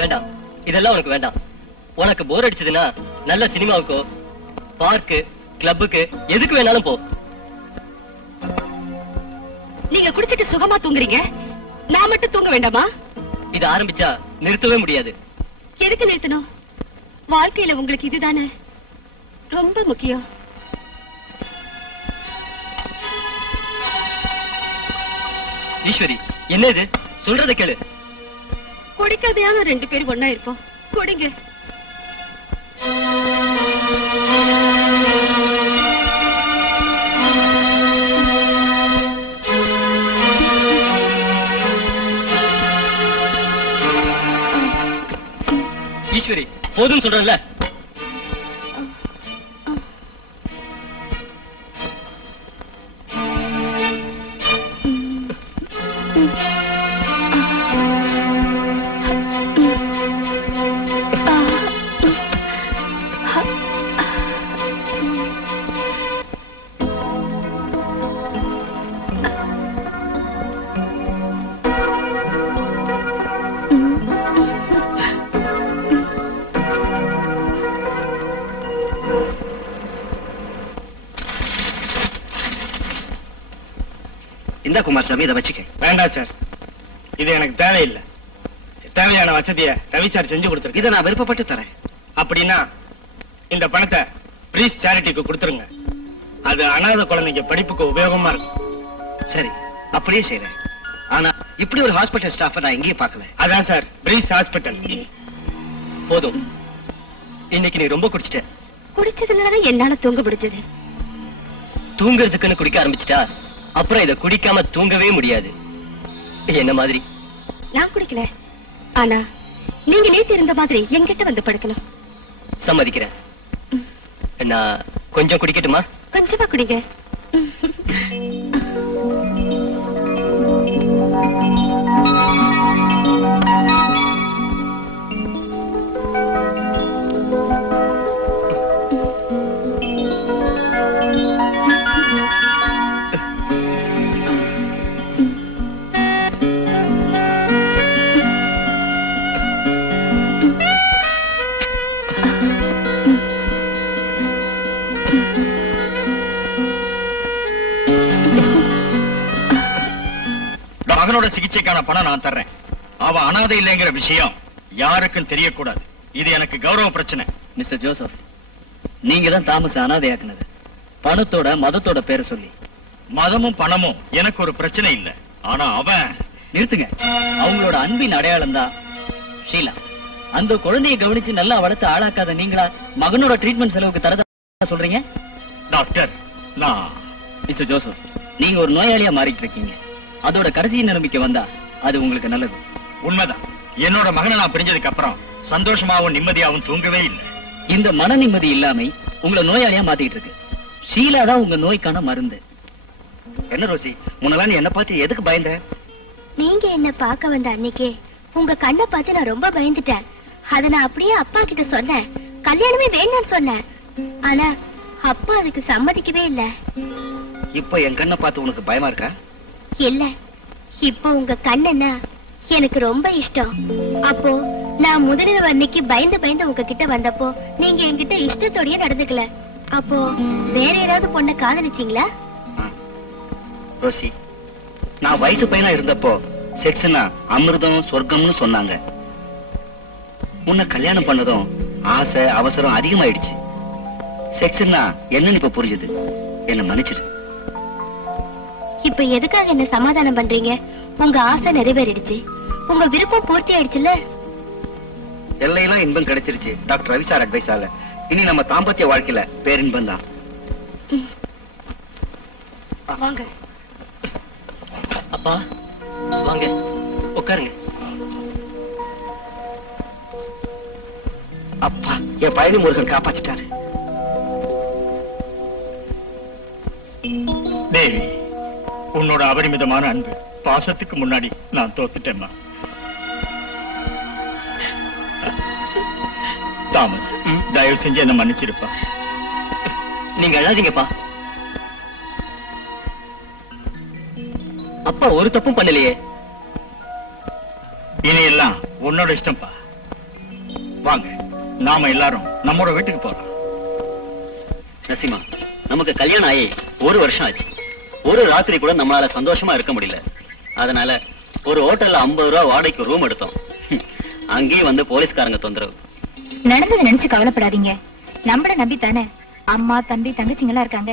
வேண்டாம், இதெல்லாம் உனக்கு வேண்டாம். உனக்கு போர் அடிச்சதுன்னா நல்ல சினிமாவுக்கோ பார்க்கு கிளப்புக்கு எதுக்கு வேணாலும் போ. நீங்க குடிச்சிட்டு சுகமா தூங்குறீங்க, நான் மட்டும் தூங்க வேண்டாமா? இது ஆரம்பிச்சா நிறுத்தவே முடியாது. எதுக்கு நிறுத்தணும்? வாழ்க்கையில உங்களுக்கு இதுதானே ரொம்ப முக்கியம். ஈஸ்வரி, என்ன இது? சொல்றத கேளு. குடிக்கிறதையான 2 பேரும் ஒண்ணா இருப்போம். குடிங்க. ஈஸ்வரி, போதும் சொல்றேன்ல. இந்த குமாரசாமி இதை வச்சுக்க. வேண்டாம் சார், இது எனக்கு தேவையில்லை. தேவையான வசதியை ரவி சார் செஞ்சு கொடுத்துருக்கு. இதை நான் விருப்பப்பட்டு தரேன். அப்படின்னா இந்த பணத்தை பிரீஸ் சேரிட்டிக்கு கொடுத்துருங்க. அது அனாதை குழந்தைங்க படிப்புக்கு உபயோகமா இருக்கும். சரி, அப்படியே செய்றேன். ஆனா இப்படி ஒரு ஹாஸ்பிட்டல் ஸ்டாஃபை நான் எங்கேயும் பார்க்கல. அதான் சார் பிரீஸ் ஹாஸ்பிட்டல். போதும், இன்னைக்கு நீ ரொம்ப குடிச்சிட்ட. குடிச்சதுனாலதான் என்னால தூங்க முடிஞ்சது. தூங்குறதுக்குன்னு குடிக்க ஆரம்பிச்சிட்டா அப்புறம் இதை குடிக்காம தூங்கவே முடியாது. என்ன மாதிரி நான் குடிக்கல, ஆனா நீங்க நேத்து இருந்த மாதிரி என்கிட்ட வந்து படுக்கணும். சம்மதிக்கிறேன். நான் கொஞ்சம் குடிக்கட்டுமா? கொஞ்சமா குடிங்க. மகனோட சிகிச்சைக்கான பணம் நான் தர்றேன். அவன் அனாதை இல்லைங்கிற விஷயம் யாருக்கும் தெரியக்கூடாது. இது எனக்கு கௌரவ பிரச்சனை. மிஸ்டர் ஜோசப், நீங்க தான் தாமஸ் அனாதையாக்குனது பணத்தோட மதத்தோட பேரை சொல்லி. மதமும் பணமும் எனக்கு ஒரு பிரச்சனை இல்ல. ஆனா அவன் நிறுத்துங்க. அவங்களோட அன்பின் அடையாளம் தான் ஷீலா. அந்த குழந்தையை கவனிச்சு நல்லா வளர்த்து ஆளாக்காத நீங்களா மகனோட ட்ரீட்மெண்ட் செலவுக்கு தரதா சொல்றீங்க? டாக்டர், நான் மிஸ்டர் ஜோசப், நீங்க ஒரு நோயாளியா மாறிட்டு இருக்கீங்க. அதோட கடைசி நிலைமைக்கு வந்தா அது உங்களுக்கு நல்லது. உண்மைதான். என்னோட மகனை நான் பிரிஞ்சதுக்கு அப்புறம் சந்தோஷமாவும் நிம்மதியாவும் தூங்கவே இல்லை. இந்த மன நிம்மதி இல்லாம உங்களை நோயாளியா மாத்திட்டு இருக்கு. ஷீலா தான் உங்க நோய்க்கான மருந்து. என்ன ரோசி, முன்னெல்லாம் நீ என்ன பார்த்து எதுக்கு பயந்த? நீங்க என்ன பார்க்க வந்த அன்னைக்கே உங்க கண்ணை பார்த்து நான் ரொம்ப பயந்துட்டேன். அத நான் அப்படியே அப்பா கிட்ட சொன்னேன். கல்யாணமே வேண்டாம்னு சொன்னேன். ஆனா அப்பா அதுக்கு சம்மதிக்கவே இல்ல. இப்ப என் கண்ணை பார்த்து உனக்கு பயமா இருக்கா? இல்ல, இப்போ உங்க கண்ணன்னா எனக்கு ரொம்ப இஷ்டம். அப்போ நான் முதலிரவு அன்னைக்கு பயந்து உங்ககிட்ட வந்தப்போ நீங்க என்கிட்ட இஷ்டத்தோடயே நடந்துக்கல. அப்போ வேற யாராவது பொண்ணை காதலிச்சீங்களா? ரோசி, நான் வயசு பையனா இருந்தப்போ செக்ஸ்னா அமிர்தம் சொர்க்கம்னு சொன்னாங்க. உன்னை கல்யாணம் பண்ணதும் ஆசை அவசரம் அதிகமாயிடுச்சு. செக்ஸ்னா என்னன்னு இப்ப புரிஞ்சுது. என்ன மன்னிச்சிரு. இப்ப எதுக்காக என்ன சமாதானம் பண்றீங்க? உங்க ஆசை நிறைவேறிடுச்சு, உங்க விருப்பம் பூர்த்தி ஆயிடுச்சுல்ல. எல்லையெல்லாம் இன்பம் கிடைச்சிருச்சு டாக்டர் ரவி சார் அட்வைஸால. இனி நம்ம தாம்பத்திய வாழ்க்கையில பேரின்பம் தான். வாங்க. அப்பா வாங்க உட்காருங்க. அப்பா, என் பழனி முருகன் காப்பாத்திட்டாரு. தேவி, உன்னோட அபரிமிதமான அன்பு பாசத்துக்கு முன்னாடி நான் தோத்துட்டேம்மா. தாமஸ், தயவு செஞ்சு என்ன மன்னிச்சிருப்பா. நீங்க அழாதீங்கப்பா. அப்பா ஒரு தப்பும் பண்ணலையே. இனி எல்லாம் உன்னோட இஷ்டம்பா. வாங்க, நாம எல்லாரும் நம்மோட வீட்டுக்கு போறோம். நரசிம்மா, நமக்கு கல்யாணம் ஆகி 1 வருஷம் ஆச்சு. ஒரு ராத்திரி கூட நம்மளால சந்தோஷமா இருக்க முடியல. அதனால ஒரு ஹோட்டல்ல 50 ரூபாய் வாடகைக்கு ரூம் எடுத்தோம். அங்கேயும் வந்து போலீஸ்காரங்க தொந்தரவு. நடந்ததை நினைச்சு கவலைப்படாதீங்க. நம்மள நம்பி தானே அம்மா தம்பி தங்கச்சிங்களா இருக்காங்க.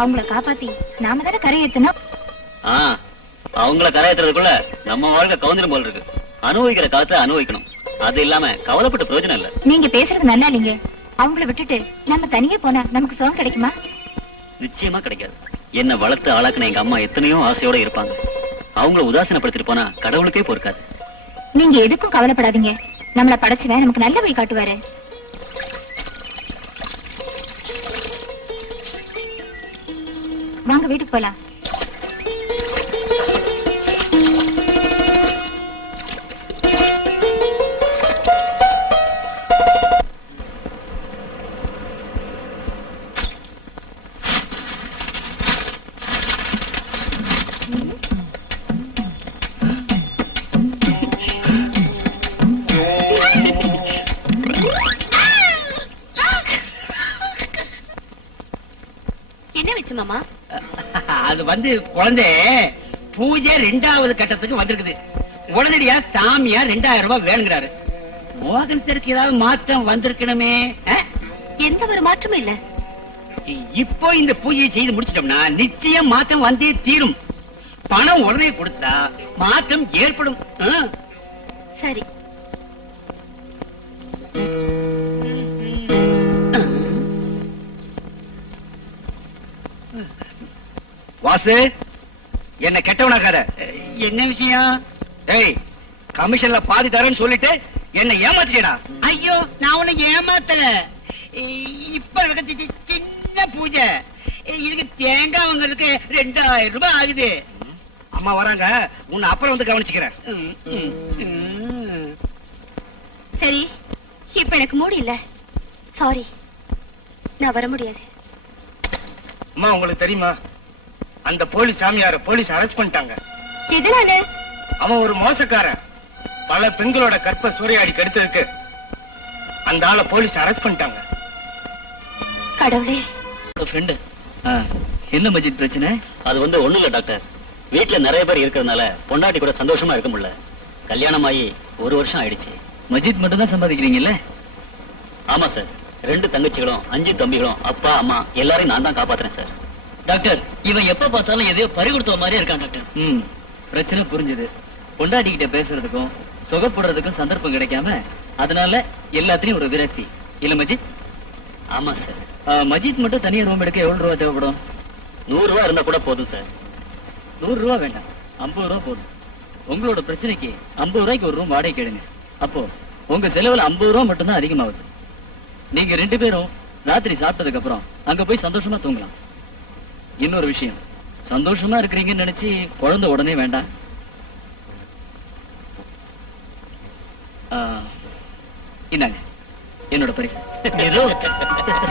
அவங்கள காப்பாத்தி நாம தானே கரையேற்றணும். அவங்கள கரையேற்றுறதுக்குள்ள நம்ம வாழ்க்கை கவுந்திரம் போல் இருக்கு. அனுபவிக்கிற காலத்துல அனுபவிக்கணும். அது இல்லாம கவலைப்பட்ட பிரயோஜனம் இல்ல. நீங்க பேசுறது நல்லா இல்லைங்க. அவங்கள விட்டுட்டு நம்ம தனியே போனா நமக்கு சுகம் கிடைக்குமா? நிச்சயமா கிடைக்காது. என்ன வளர்த்து ஆளாக்குன எங்க அம்மா எத்தனையோ ஆசையோட இருப்பாங்க. அவங்கள உதாசீனப்படுத்திட்டு போனா கடவுளுக்கே பொறுக்காது. நீங்க எதுக்கும் கவலைப்படாதீங்க. நம்மள படைச்சவன் நமக்கு நல்ல வழி காட்டுவாரு. வாங்க வீட்டுக்கு போலாம். மாமா அது குழந்தை பூஜை 2வது கட்டத்துக்கு வந்திருக்குது. உடனடியா சாமியார் 2000 ரூபாய் வேணுங்கிறாரு. மோகன் சருக்கு ஏதாவது மாற்றம் வந்திருக்கணுமே. எந்த ஒரு மாற்றமும் இல்ல. இப்போ இந்த பூஜையை செய்து முடிச்சிட்டோம்னா நிச்சயம் மாற்றம் வந்தே தீரும். பணம் உடனே கொடுத்தா மாற்றம் ஏற்படும். சரி. பாசு, என்ன கெட்டவனாக்காத. என்ன விஷயம்? ஏய், கமிஷன்ல பாதி தரேன்னு சொல்லிட்டு என்ன ஏமாத்திட்டா? ஐயோ, நான் உன்னை ஏமாத்தல. இப்ப நடக்க சின்ன பூஜை, இதுக்கு தேங்காய் வாங்குறதுக்கு 2000 ரூபாய் ஆகுது. அம்மா வராங்க, உன்னை அப்புறம் வந்து கவனிச்சுக்கிறேன். சரி, இப்ப எனக்கு மூடு இல்ல. சாரி, நான் வர முடியாது. அம்மா, உங்களுக்கு தெரியுமா, அந்த போலீஸ் சாமியார போலீஸ் அரெஸ்ட் பண்ணிட்டாங்க. எதனால? அவன் ஒரு மோசக்காரன். பல பெண்களோட கற்பை சூறையாடி கெடுத்ததுக்கு அந்த ஆளை போலீஸ் அரெஸ்ட் பண்ணிட்டாங்க. கடவுளே. ஃப்ரெண்டு, என்ன மஜித் பிரச்சனை? அது ஒண்ணும் இல்ல டாக்டர். வீட்டுல நிறைய பேர் இருக்கிறதுனால பொண்டாட்டி கூட சந்தோஷமா இருக்க முடியல. கல்யாணம் ஆகி 1 வருஷம் ஆயிடுச்சு. மஜித் மட்டும் தான் சம்பாதிக்கிறீங்கல்ல? ஆமா சார். 2 தங்கச்சிகளும் 5 தம்பிகளும் அப்பா அம்மா எல்லாரையும் நான் தான் காப்பாத்துறேன் சார். டாக்டர், இவன் எப்ப பார்த்தாலும் எதையோ பறி கொடுத்த மாதிரியே இருக்கான் டாக்டர். பிரச்சனை புரிஞ்சது. பொண்டாட்டி கிட்ட பேசுறதுக்கும் சொகப்படுறதுக்கும் சந்தர்ப்பம் கிடைக்காம அதனால எல்லாத்தையும் ஒரு விரக்தி இல்ல மஜித்? ஆமா சார். மஜித் மட்டும் தனியா ரூம் எடுக்க எவ்வளவு ரூபா தேவைப்படும்? 100 ரூபா இருந்தா கூட போதும் சார். 100 ரூபா வேண்டாம், 50 ரூபா போதும். உங்களோட பிரச்சனைக்கு 50 ரூபாய்க்கு ஒரு ரூம் வாடகை கேளுங்க. அப்போ உங்க செலவுல 50 ரூபா மட்டும் தான் அதிகமாகுது. நீங்க 2 பேரும் ராத்திரி சாப்பிட்டதுக்கு அப்புறம் அங்க போய் சந்தோஷமா தூங்கலாம். இன்னொரு விஷயம், சந்தோஷமா இருக்கிறீங்கன்னு நினைச்சு குழந்தை உடனே வேண்டாம். இந்தாங்க என்னோட பரிசு.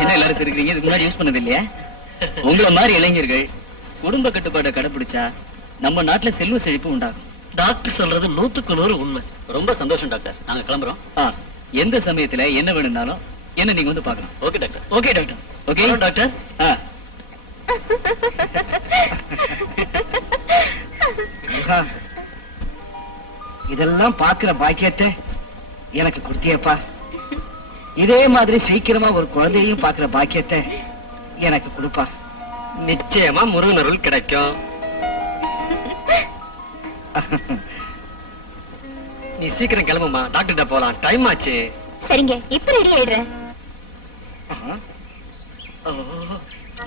என்ன எல்லாரும் சிரிக்கிறீங்க? இதுக்கு முன்னாடி யூஸ் பண்ணது இல்லையா? உங்களை மாதிரி இளைஞர்கள் குடும்ப கட்டுப்பாட்டை கடைபிடிச்சா நம்ம நாட்டுல செல்வ செழிப்பு உண்டாகும். டாக்டர் சொல்றது 100க்கு 100 உண்மை. ரொம்ப சந்தோஷம் டாக்டர். நாங்க கிளம்புறோம். எந்த சமயத்துல என்ன வேணும்னாலும் என்ன நீங்க வந்து பார்க்கலாம். Okay doctor. Okay doctor. Okay doctor. இதெல்லாம் பாக்குற பாக்கியத்தை எனக்கு கொடுத்தியப்பா. இதே மாதிரி சீக்கிரமா ஒரு குழந்தையும் பாக்குற பாக்கியத்தை எனக்கு கொடுப்பா. நிச்சயமா முருகன் அருள் கிடைக்கும். நீ சீக்கிரம் கிளம்புமா, டாக்டர்கிட்ட போலாம். டைம் ஆச்சு. சரிங்க, இப்ப ரெடி ஆயிடுறேன்.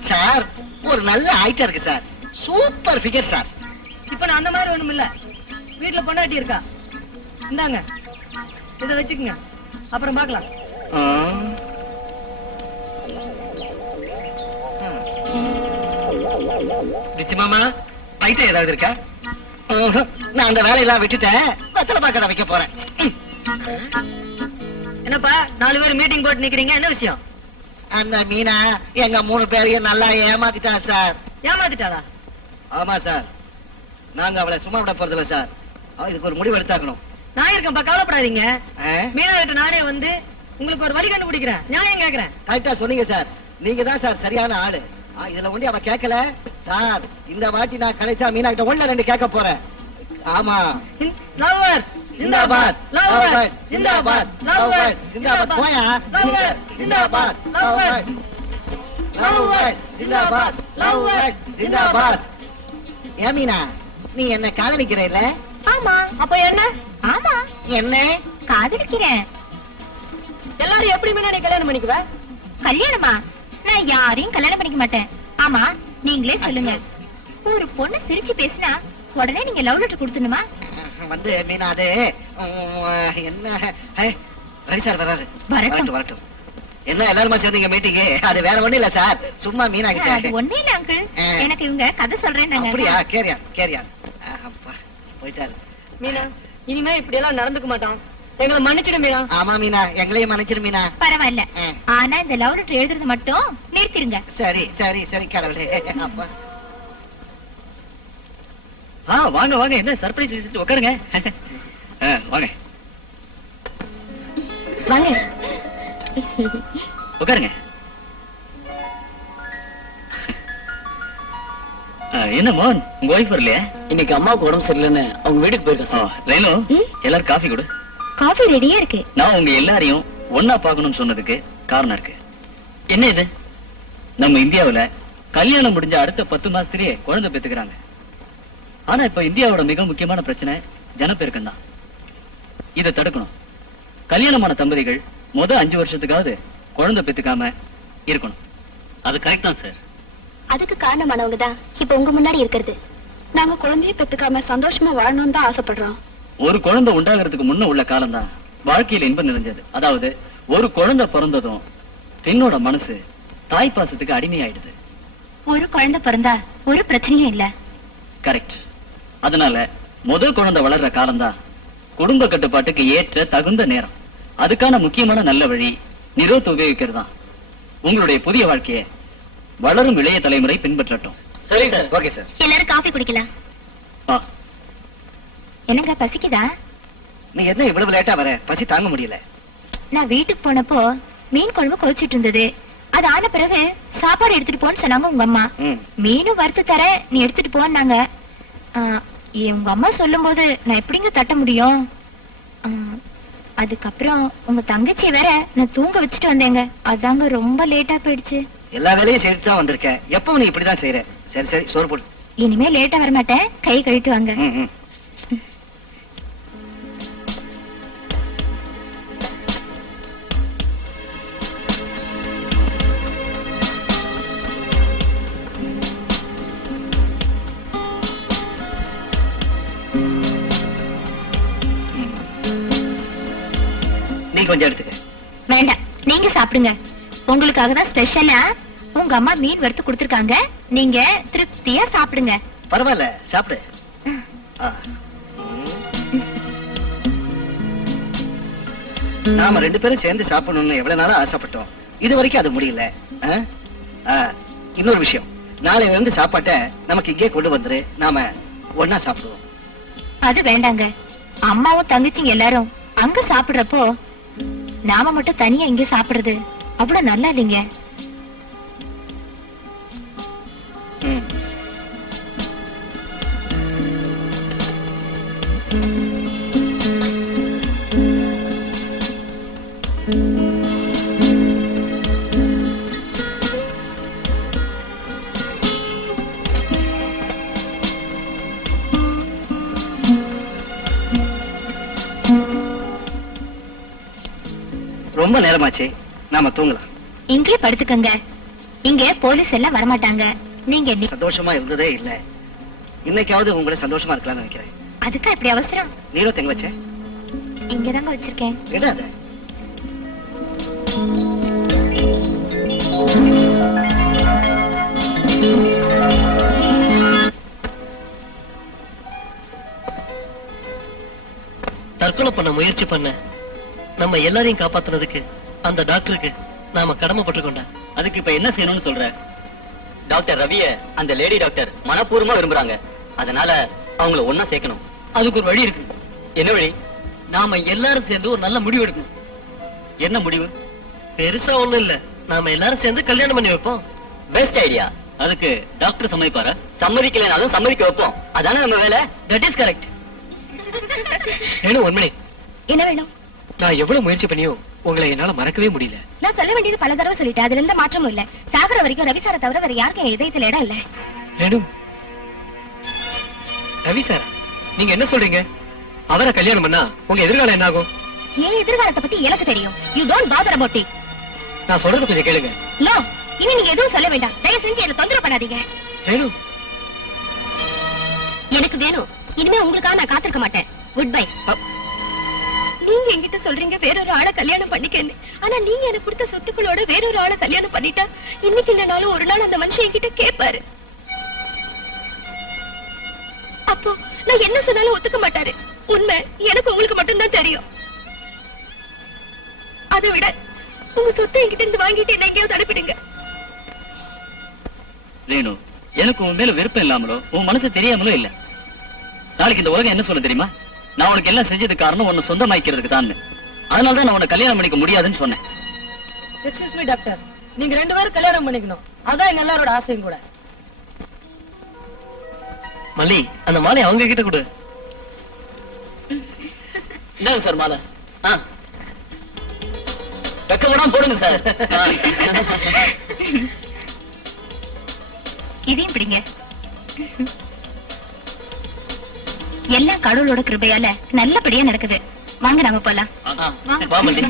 சார், ஒரு நல்ல ஐட்டம் இருக்கு சார். Super figure sir. இப்ப நான் அந்த மாதிரி ஒண்ணும் இல்ல. வீட்டுல பொண்டாட்டி இருக்கா, இந்தாங்க இத வச்சுக்கங்க, அப்புறம் பாக்கலாம். நிச்சயமாமா ஐட்டம் ஏதாவது இருக்கா? நான் அந்த வேலையெல்லாம் விட்டுட்டேன். வெத்தலை பாக்கடை வைக்க போறேன். என்னப்பா 4 பேர் மீட்டிங் போட்டு நிக்கிறீங்க, என்ன விஷயம்? அந்த மீனா எங்க 3 பேரையும் நல்லா ஏமாத்திட்டா சார். ஏமாத்திட்டாளா? ஆமா சார், நாங்க அவளை சும்மா விட போறதில்ல சார். இதுக்கு ஒரு முடிவு எடுத்தாக்கணும். நான் இருக்கேன்ப்பா, கவலைப்படாதீங்க. மீனா கிட்ட நானே வந்து உங்களுக்கு ஒரு வழி கண்டுபிடிக்கிறேன். நியாயம் கேக்குறேன். கரெக்டா சொன்னீங்க சார். நீங்க தான் சார் சரியான ஆளு. இதுல ஒண்டி அவ கேட்கல சார். இந்த வாட்டி நான் கடைசா மீனா கிட்ட 1-2 கேட்க போறேன். ஆமா. லவ்வர் ஜிந்தாபாத், லவ்வர் ஜிந்தாபாத், லவ்வர் ஜிந்தாபாத். போயா லவ்வர் ஜிந்தாபாத், லவ்வர் லவ்வர் ஜிந்தாபாத், லவ்வர் ஜிந்தாபாத். மீனா, நீ என்ன காதலிக்கிறேல்ல? ஆமா. அப்ப என்ன? ஆமா. என்ன காதலிக்கிறேன். எல்லாரும் எப்படி மீனா நீ கல்யாணம் பண்ணிக்குவ? கல்யாணமா? நான் யாரையும் கல்யாணம் பண்ணிக்க மாட்டேன். ஆமா, நீங்களே சொல்லுங்க. ஒரு பொண்ணு சிரிச்சு பேசினா உடனே நீங்க லவ் லெட்டர் கொடுத்துணுமா? வந்து மீனா, அது என்ன ரவி சார் வராரு. வரட்டும் வரட்டும். என்ன எல்லாருமா சேர்ந்தீங்க மீட்டிங்? அது வேற ஒண்ணு இல்ல சார், சும்மா மீனா கிட்ட. அது ஒண்ணு இல்ல அங்கிள், எனக்கு இவங்க கதை சொல்றேன். அப்படியா? கேரியா கேரியா. போயிட்டாரு. மீனா, இனிமே இப்படி எல்லாம் நடந்துக்க மாட்டோம். எங்களை மன்னிச்சிடு மீனா. ஆமா மீனா, எங்களையும் மன்னிச்சிடு மீனா. பரவாயில்ல, ஆனா இந்த லவ் லெட்டர் எழுதுறது மட்டும் நிறுத்திருங்க. சரி சரி சரி கடவுளே. அப்பா வாங்க வாங்க, என்ன சர்ப்ரைஸ் விசிட். உட்காருங்க. வாங்க வாங்க உட்காருங்க. என்ன மோகன், உங்க ஒய்ஃப் வரலையா? இன்னைக்கு அம்மாவுக்கு உடம்பு சரியில்லைன்னு அவங்க வீட்டுக்கு போயிருக்கா. ரேணு, எல்லாரும் காஃபி கொடு. காஃபி ரெடியா இருக்கு. நான் உங்க எல்லாரையும் ஒன்னா பாக்கணும்னு சொன்னதுக்கு காரணம் இருக்கு. என்ன இது? நம்ம இந்தியாவுல கல்யாணம் முடிஞ்ச அடுத்த 10 மாசத்திலேயே குழந்தை பெத்துக்கிறாங்க. ஆனா இப்ப இந்தியாவோட மிக முக்கியமான பிரச்சனை ஜனப்பெருக்கம் தான். இதை தடுக்கணும். கல்யாணமான தம்பதிகள் முத 5 வருஷத்துக்காவது குழந்தை பெத்துக்காம இருக்கணும். அது கரெக்ட் தான் சார். அதுக்கு காரணமானவங்க தான் இப்ப உங்க முன்னாடி இருக்கிறது. நாங்க குழந்தைய பெத்துக்காம சந்தோஷமா வாழணும்னு தான் ஆசைப்படுறோம். ஒரு குழந்தை உண்டாகிறதுக்கு முன்ன உள்ள காலம் தான் வாழ்க்கையில இன்பம் நிறைஞ்சது. அதாவது ஒரு குழந்தை பிறந்ததும் பெண்ணோட மனசு தாய் பாசத்துக்கு அடிமையாயிடுது. ஒரு குழந்தை பிறந்தா ஒரு பிரச்சனையும் இல்ல. கரெக்ட். அதனால முதல் குழந்தை வளர்ற காலம்தான் குடும்ப கட்டுப்பாட்டுக்கு ஏற்ற தகுந்த நேரம். அதுக்கான முக்கியமான நல்ல வழி நிரோத் உபயோகிக்கிறது தான். உங்களுடைய புதிய வாழ்க்கையை வளரும் இளைய தலைமுறை பின்பற்றட்டும். சரி சார். Okay sir. எல்லாரும் காஃபி குடிக்கலாம். என்னங்க பசிக்குதா? நீ என்ன இவ்வளவு லேட்டா வர? பசி தாங்க முடியல. நான் வீட்டுக்கு போனப்போ மீன் குழம்பு கொதிச்சிட்டு இருந்தது. அது ஆன பிறகு சாப்பாடு எடுத்துட்டு போன்னு சொன்னாங்க உங்க அம்மா. மீனும் வறுத்து தர, நீ எடுத்துட்டு போன்னாங்க. உங்க அம்மா சொல்லும் போது நான் எப்படிங்க தட்ட முடியும்? அதுக்கப்புறம் உங்க தங்கச்சி வேற நான் தூங்க வச்சுட்டு வந்தேங்க. அதாங்க ரொம்ப லேட்டா போயிடுச்சு. எல்லா வேலையும் செய்துட்டு தான் வந்திருக்க. எப்பவும் நீ இப்படிதான் செய்யற. சரி சரி, சோறு போடு. இனிமே லேட்டா வர மாட்டேன். கை கழுவிட்டு வாங்க. நீ கொஞ்சம் எடுத்துக்க. வேண்டாம், நீங்க சாப்பிடுங்க. உங்களுக்காக தான் ஸ்பெஷலா உங்க அம்மா மீன் வறுத்து கொடுத்திருக்காங்க. நீங்க திருப்தியா சாப்பிடுங்க. பரவாயில்ல, சாப்பிடு. நாம ரெண்டு பேரும் சேர்ந்து சாப்பிடணும்னு எவ்வளவு நாளா ஆசைப்பட்டோம். இது வரைக்கும் அது முடியல. இன்னொரு விஷயம், நாளையில இருந்து சாப்பாட்டை நமக்கு இங்கே கொண்டு வந்துரு. நாம ஒன்னா சாப்பிடுவோம். அது வேண்டாங்க. அம்மாவும் தங்கச்சிங்க எல்லாரும் அங்க சாப்பிடுறப்போ நாம மட்டும் தனியா இங்க சாப்பிடுறது அவ்வளவு நல்லா இல்லைங்க. ரொம்ப நேரமாச்சு, நாம தூங்கலாம். இங்கே படுத்துக்கங்க. இங்க போலீஸ் எல்லாம் வரமாட்டாங்க. நீங்க சந்தோஷமா இருந்ததே இல்ல. இன்னைக்காவது உங்களை சந்தோஷமா இருக்கலாம்னு நினைக்கிறேன். அதுக்கு அப்படி அவசரம்? நீரோ தெங்க வச்ச? இங்கதாங்க வச்சிருக்கேன். விடாத. தற்கொலை பண்ண முயற்சி பண்ண நம்ம எல்லாரையும் காப்பாத்துனதுக்கு அந்த டாக்டருக்கு நாம கடமைப்பட்டுக்கொண்டா. அதுக்கு இப்ப என்ன செய்யணும்னு சொல்ற? டாக்டர் ரவிய அந்த லேடி டாக்டர் மனப்பூர்வமா விரும்புறாங்க. அதனால அவங்கள ஒன்னா சேர்க்கணும். அதுக்கு ஒரு வழி இருக்கு. என்ன வழி? நாம எல்லாரும் சேர்ந்து ஒரு நல்ல முடிவு எடுக்கணும். என்ன முடிவு? பெருசா ஒண்ணும் இல்ல. நாம எல்லாரும் சேர்ந்து கல்யாணம் பண்ணி வைப்போம். Best idea. அதுக்கு டாக்டர் சம்மதிப்பாரா? சம்மதிக்கலைனாலும் சம்மதிக்க வைப்போம். அதானே நம்ம வேலை. That is correct. One minute. என்ன வேணும்? நான் எவ்வளவு முயற்சி பண்ணியும் உங்களை என்னால மறக்கவே முடியல. நான் சொல்ல வேண்டியது பல தடவை சொல்லிட்டேன். அதுல எந்த மாற்றமும் இல்ல. சாகர வரைக்கும் ரவிசார தவிர வேற யாருக்கும் என் இதயத்துல இடம் இல்ல. ரவி சார், நீங்க என்ன சொல்றீங்க? அவரை கல்யாணம் பண்ணா உங்க எதிர்காலம் என்ன ஆகும்? என் எதிர்காலத்தை பத்தி எனக்கு தெரியும். You don't father about it. நான் சொல்றது கொஞ்சம் கேளுங்க. நோ, இனி நீங்க எதுவும் சொல்ல வேண்டாம். தயவு செஞ்சு என்ன தொந்தரவு பண்ணாதீங்க. எனக்கு வேணும். இனிமே உங்களுக்காக நான் காத்திருக்க மாட்டேன். Good bye. நீங்க என்கிட்ட சொல்றீங்க வேறொரு ஆளை கல்யாணம் பண்ணிக்கன்னு. ஆனா நீங்க எனக்கு கொடுத்த சொத்துக்களோட வேறொரு ஆளை கல்யாணம் பண்ணிட்டா இன்னைக்கு இல்லனாலும் ஒரு நாள் அந்த மனுஷன் என்கிட்ட கேட்பாரு. அப்போ நான் என்ன சொன்னாலும் ஒத்துக்க மாட்டாரு. உண்மை எனக்கு உங்களுக்கு மட்டும்தான் தெரியும். அதை விட உங்க சொத்தை என்கிட்ட இருந்து வாங்கிட்டு என்ன எங்கேயாவது அனுப்பிடுங்க. ரேணு, எனக்கு உன் மேல விருப்பம் இல்லாமலோ உன் மனசு தெரியாமலோ இல்ல. நாளைக்கு இந்த உலகம் என்ன சொல்ல தெரியுமா? நான் உனக்கு எல்லாம் செஞ்சது காரணம் உன்னை சொந்தமாக்கிறதுக்கு தான். அதனாலதான் நான் உன்னை கல்யாணம் பண்ணிக்க முடியாதுன்னு சொன்னேன். எக்ஸ்கியூஸ் மீ டாக்டர், நீங்க ரெண்டு பேரும் கல்யாணம் பண்ணிக்கணும். அதான் எங்க எல்லாரோட ஆசையும் கூட. மல்லி, அந்த மாலை அவங்க கிட்ட கொடு. இந்தாங்க சார் மாலை. வெக்கப்படாம போடுங்க சார். இதையும் பிடிங்க. எல்லாம் கடவுளோட கிருபையால நல்லபடியா நடக்குது. வாங்க நாம போலாம். வா மல்லி.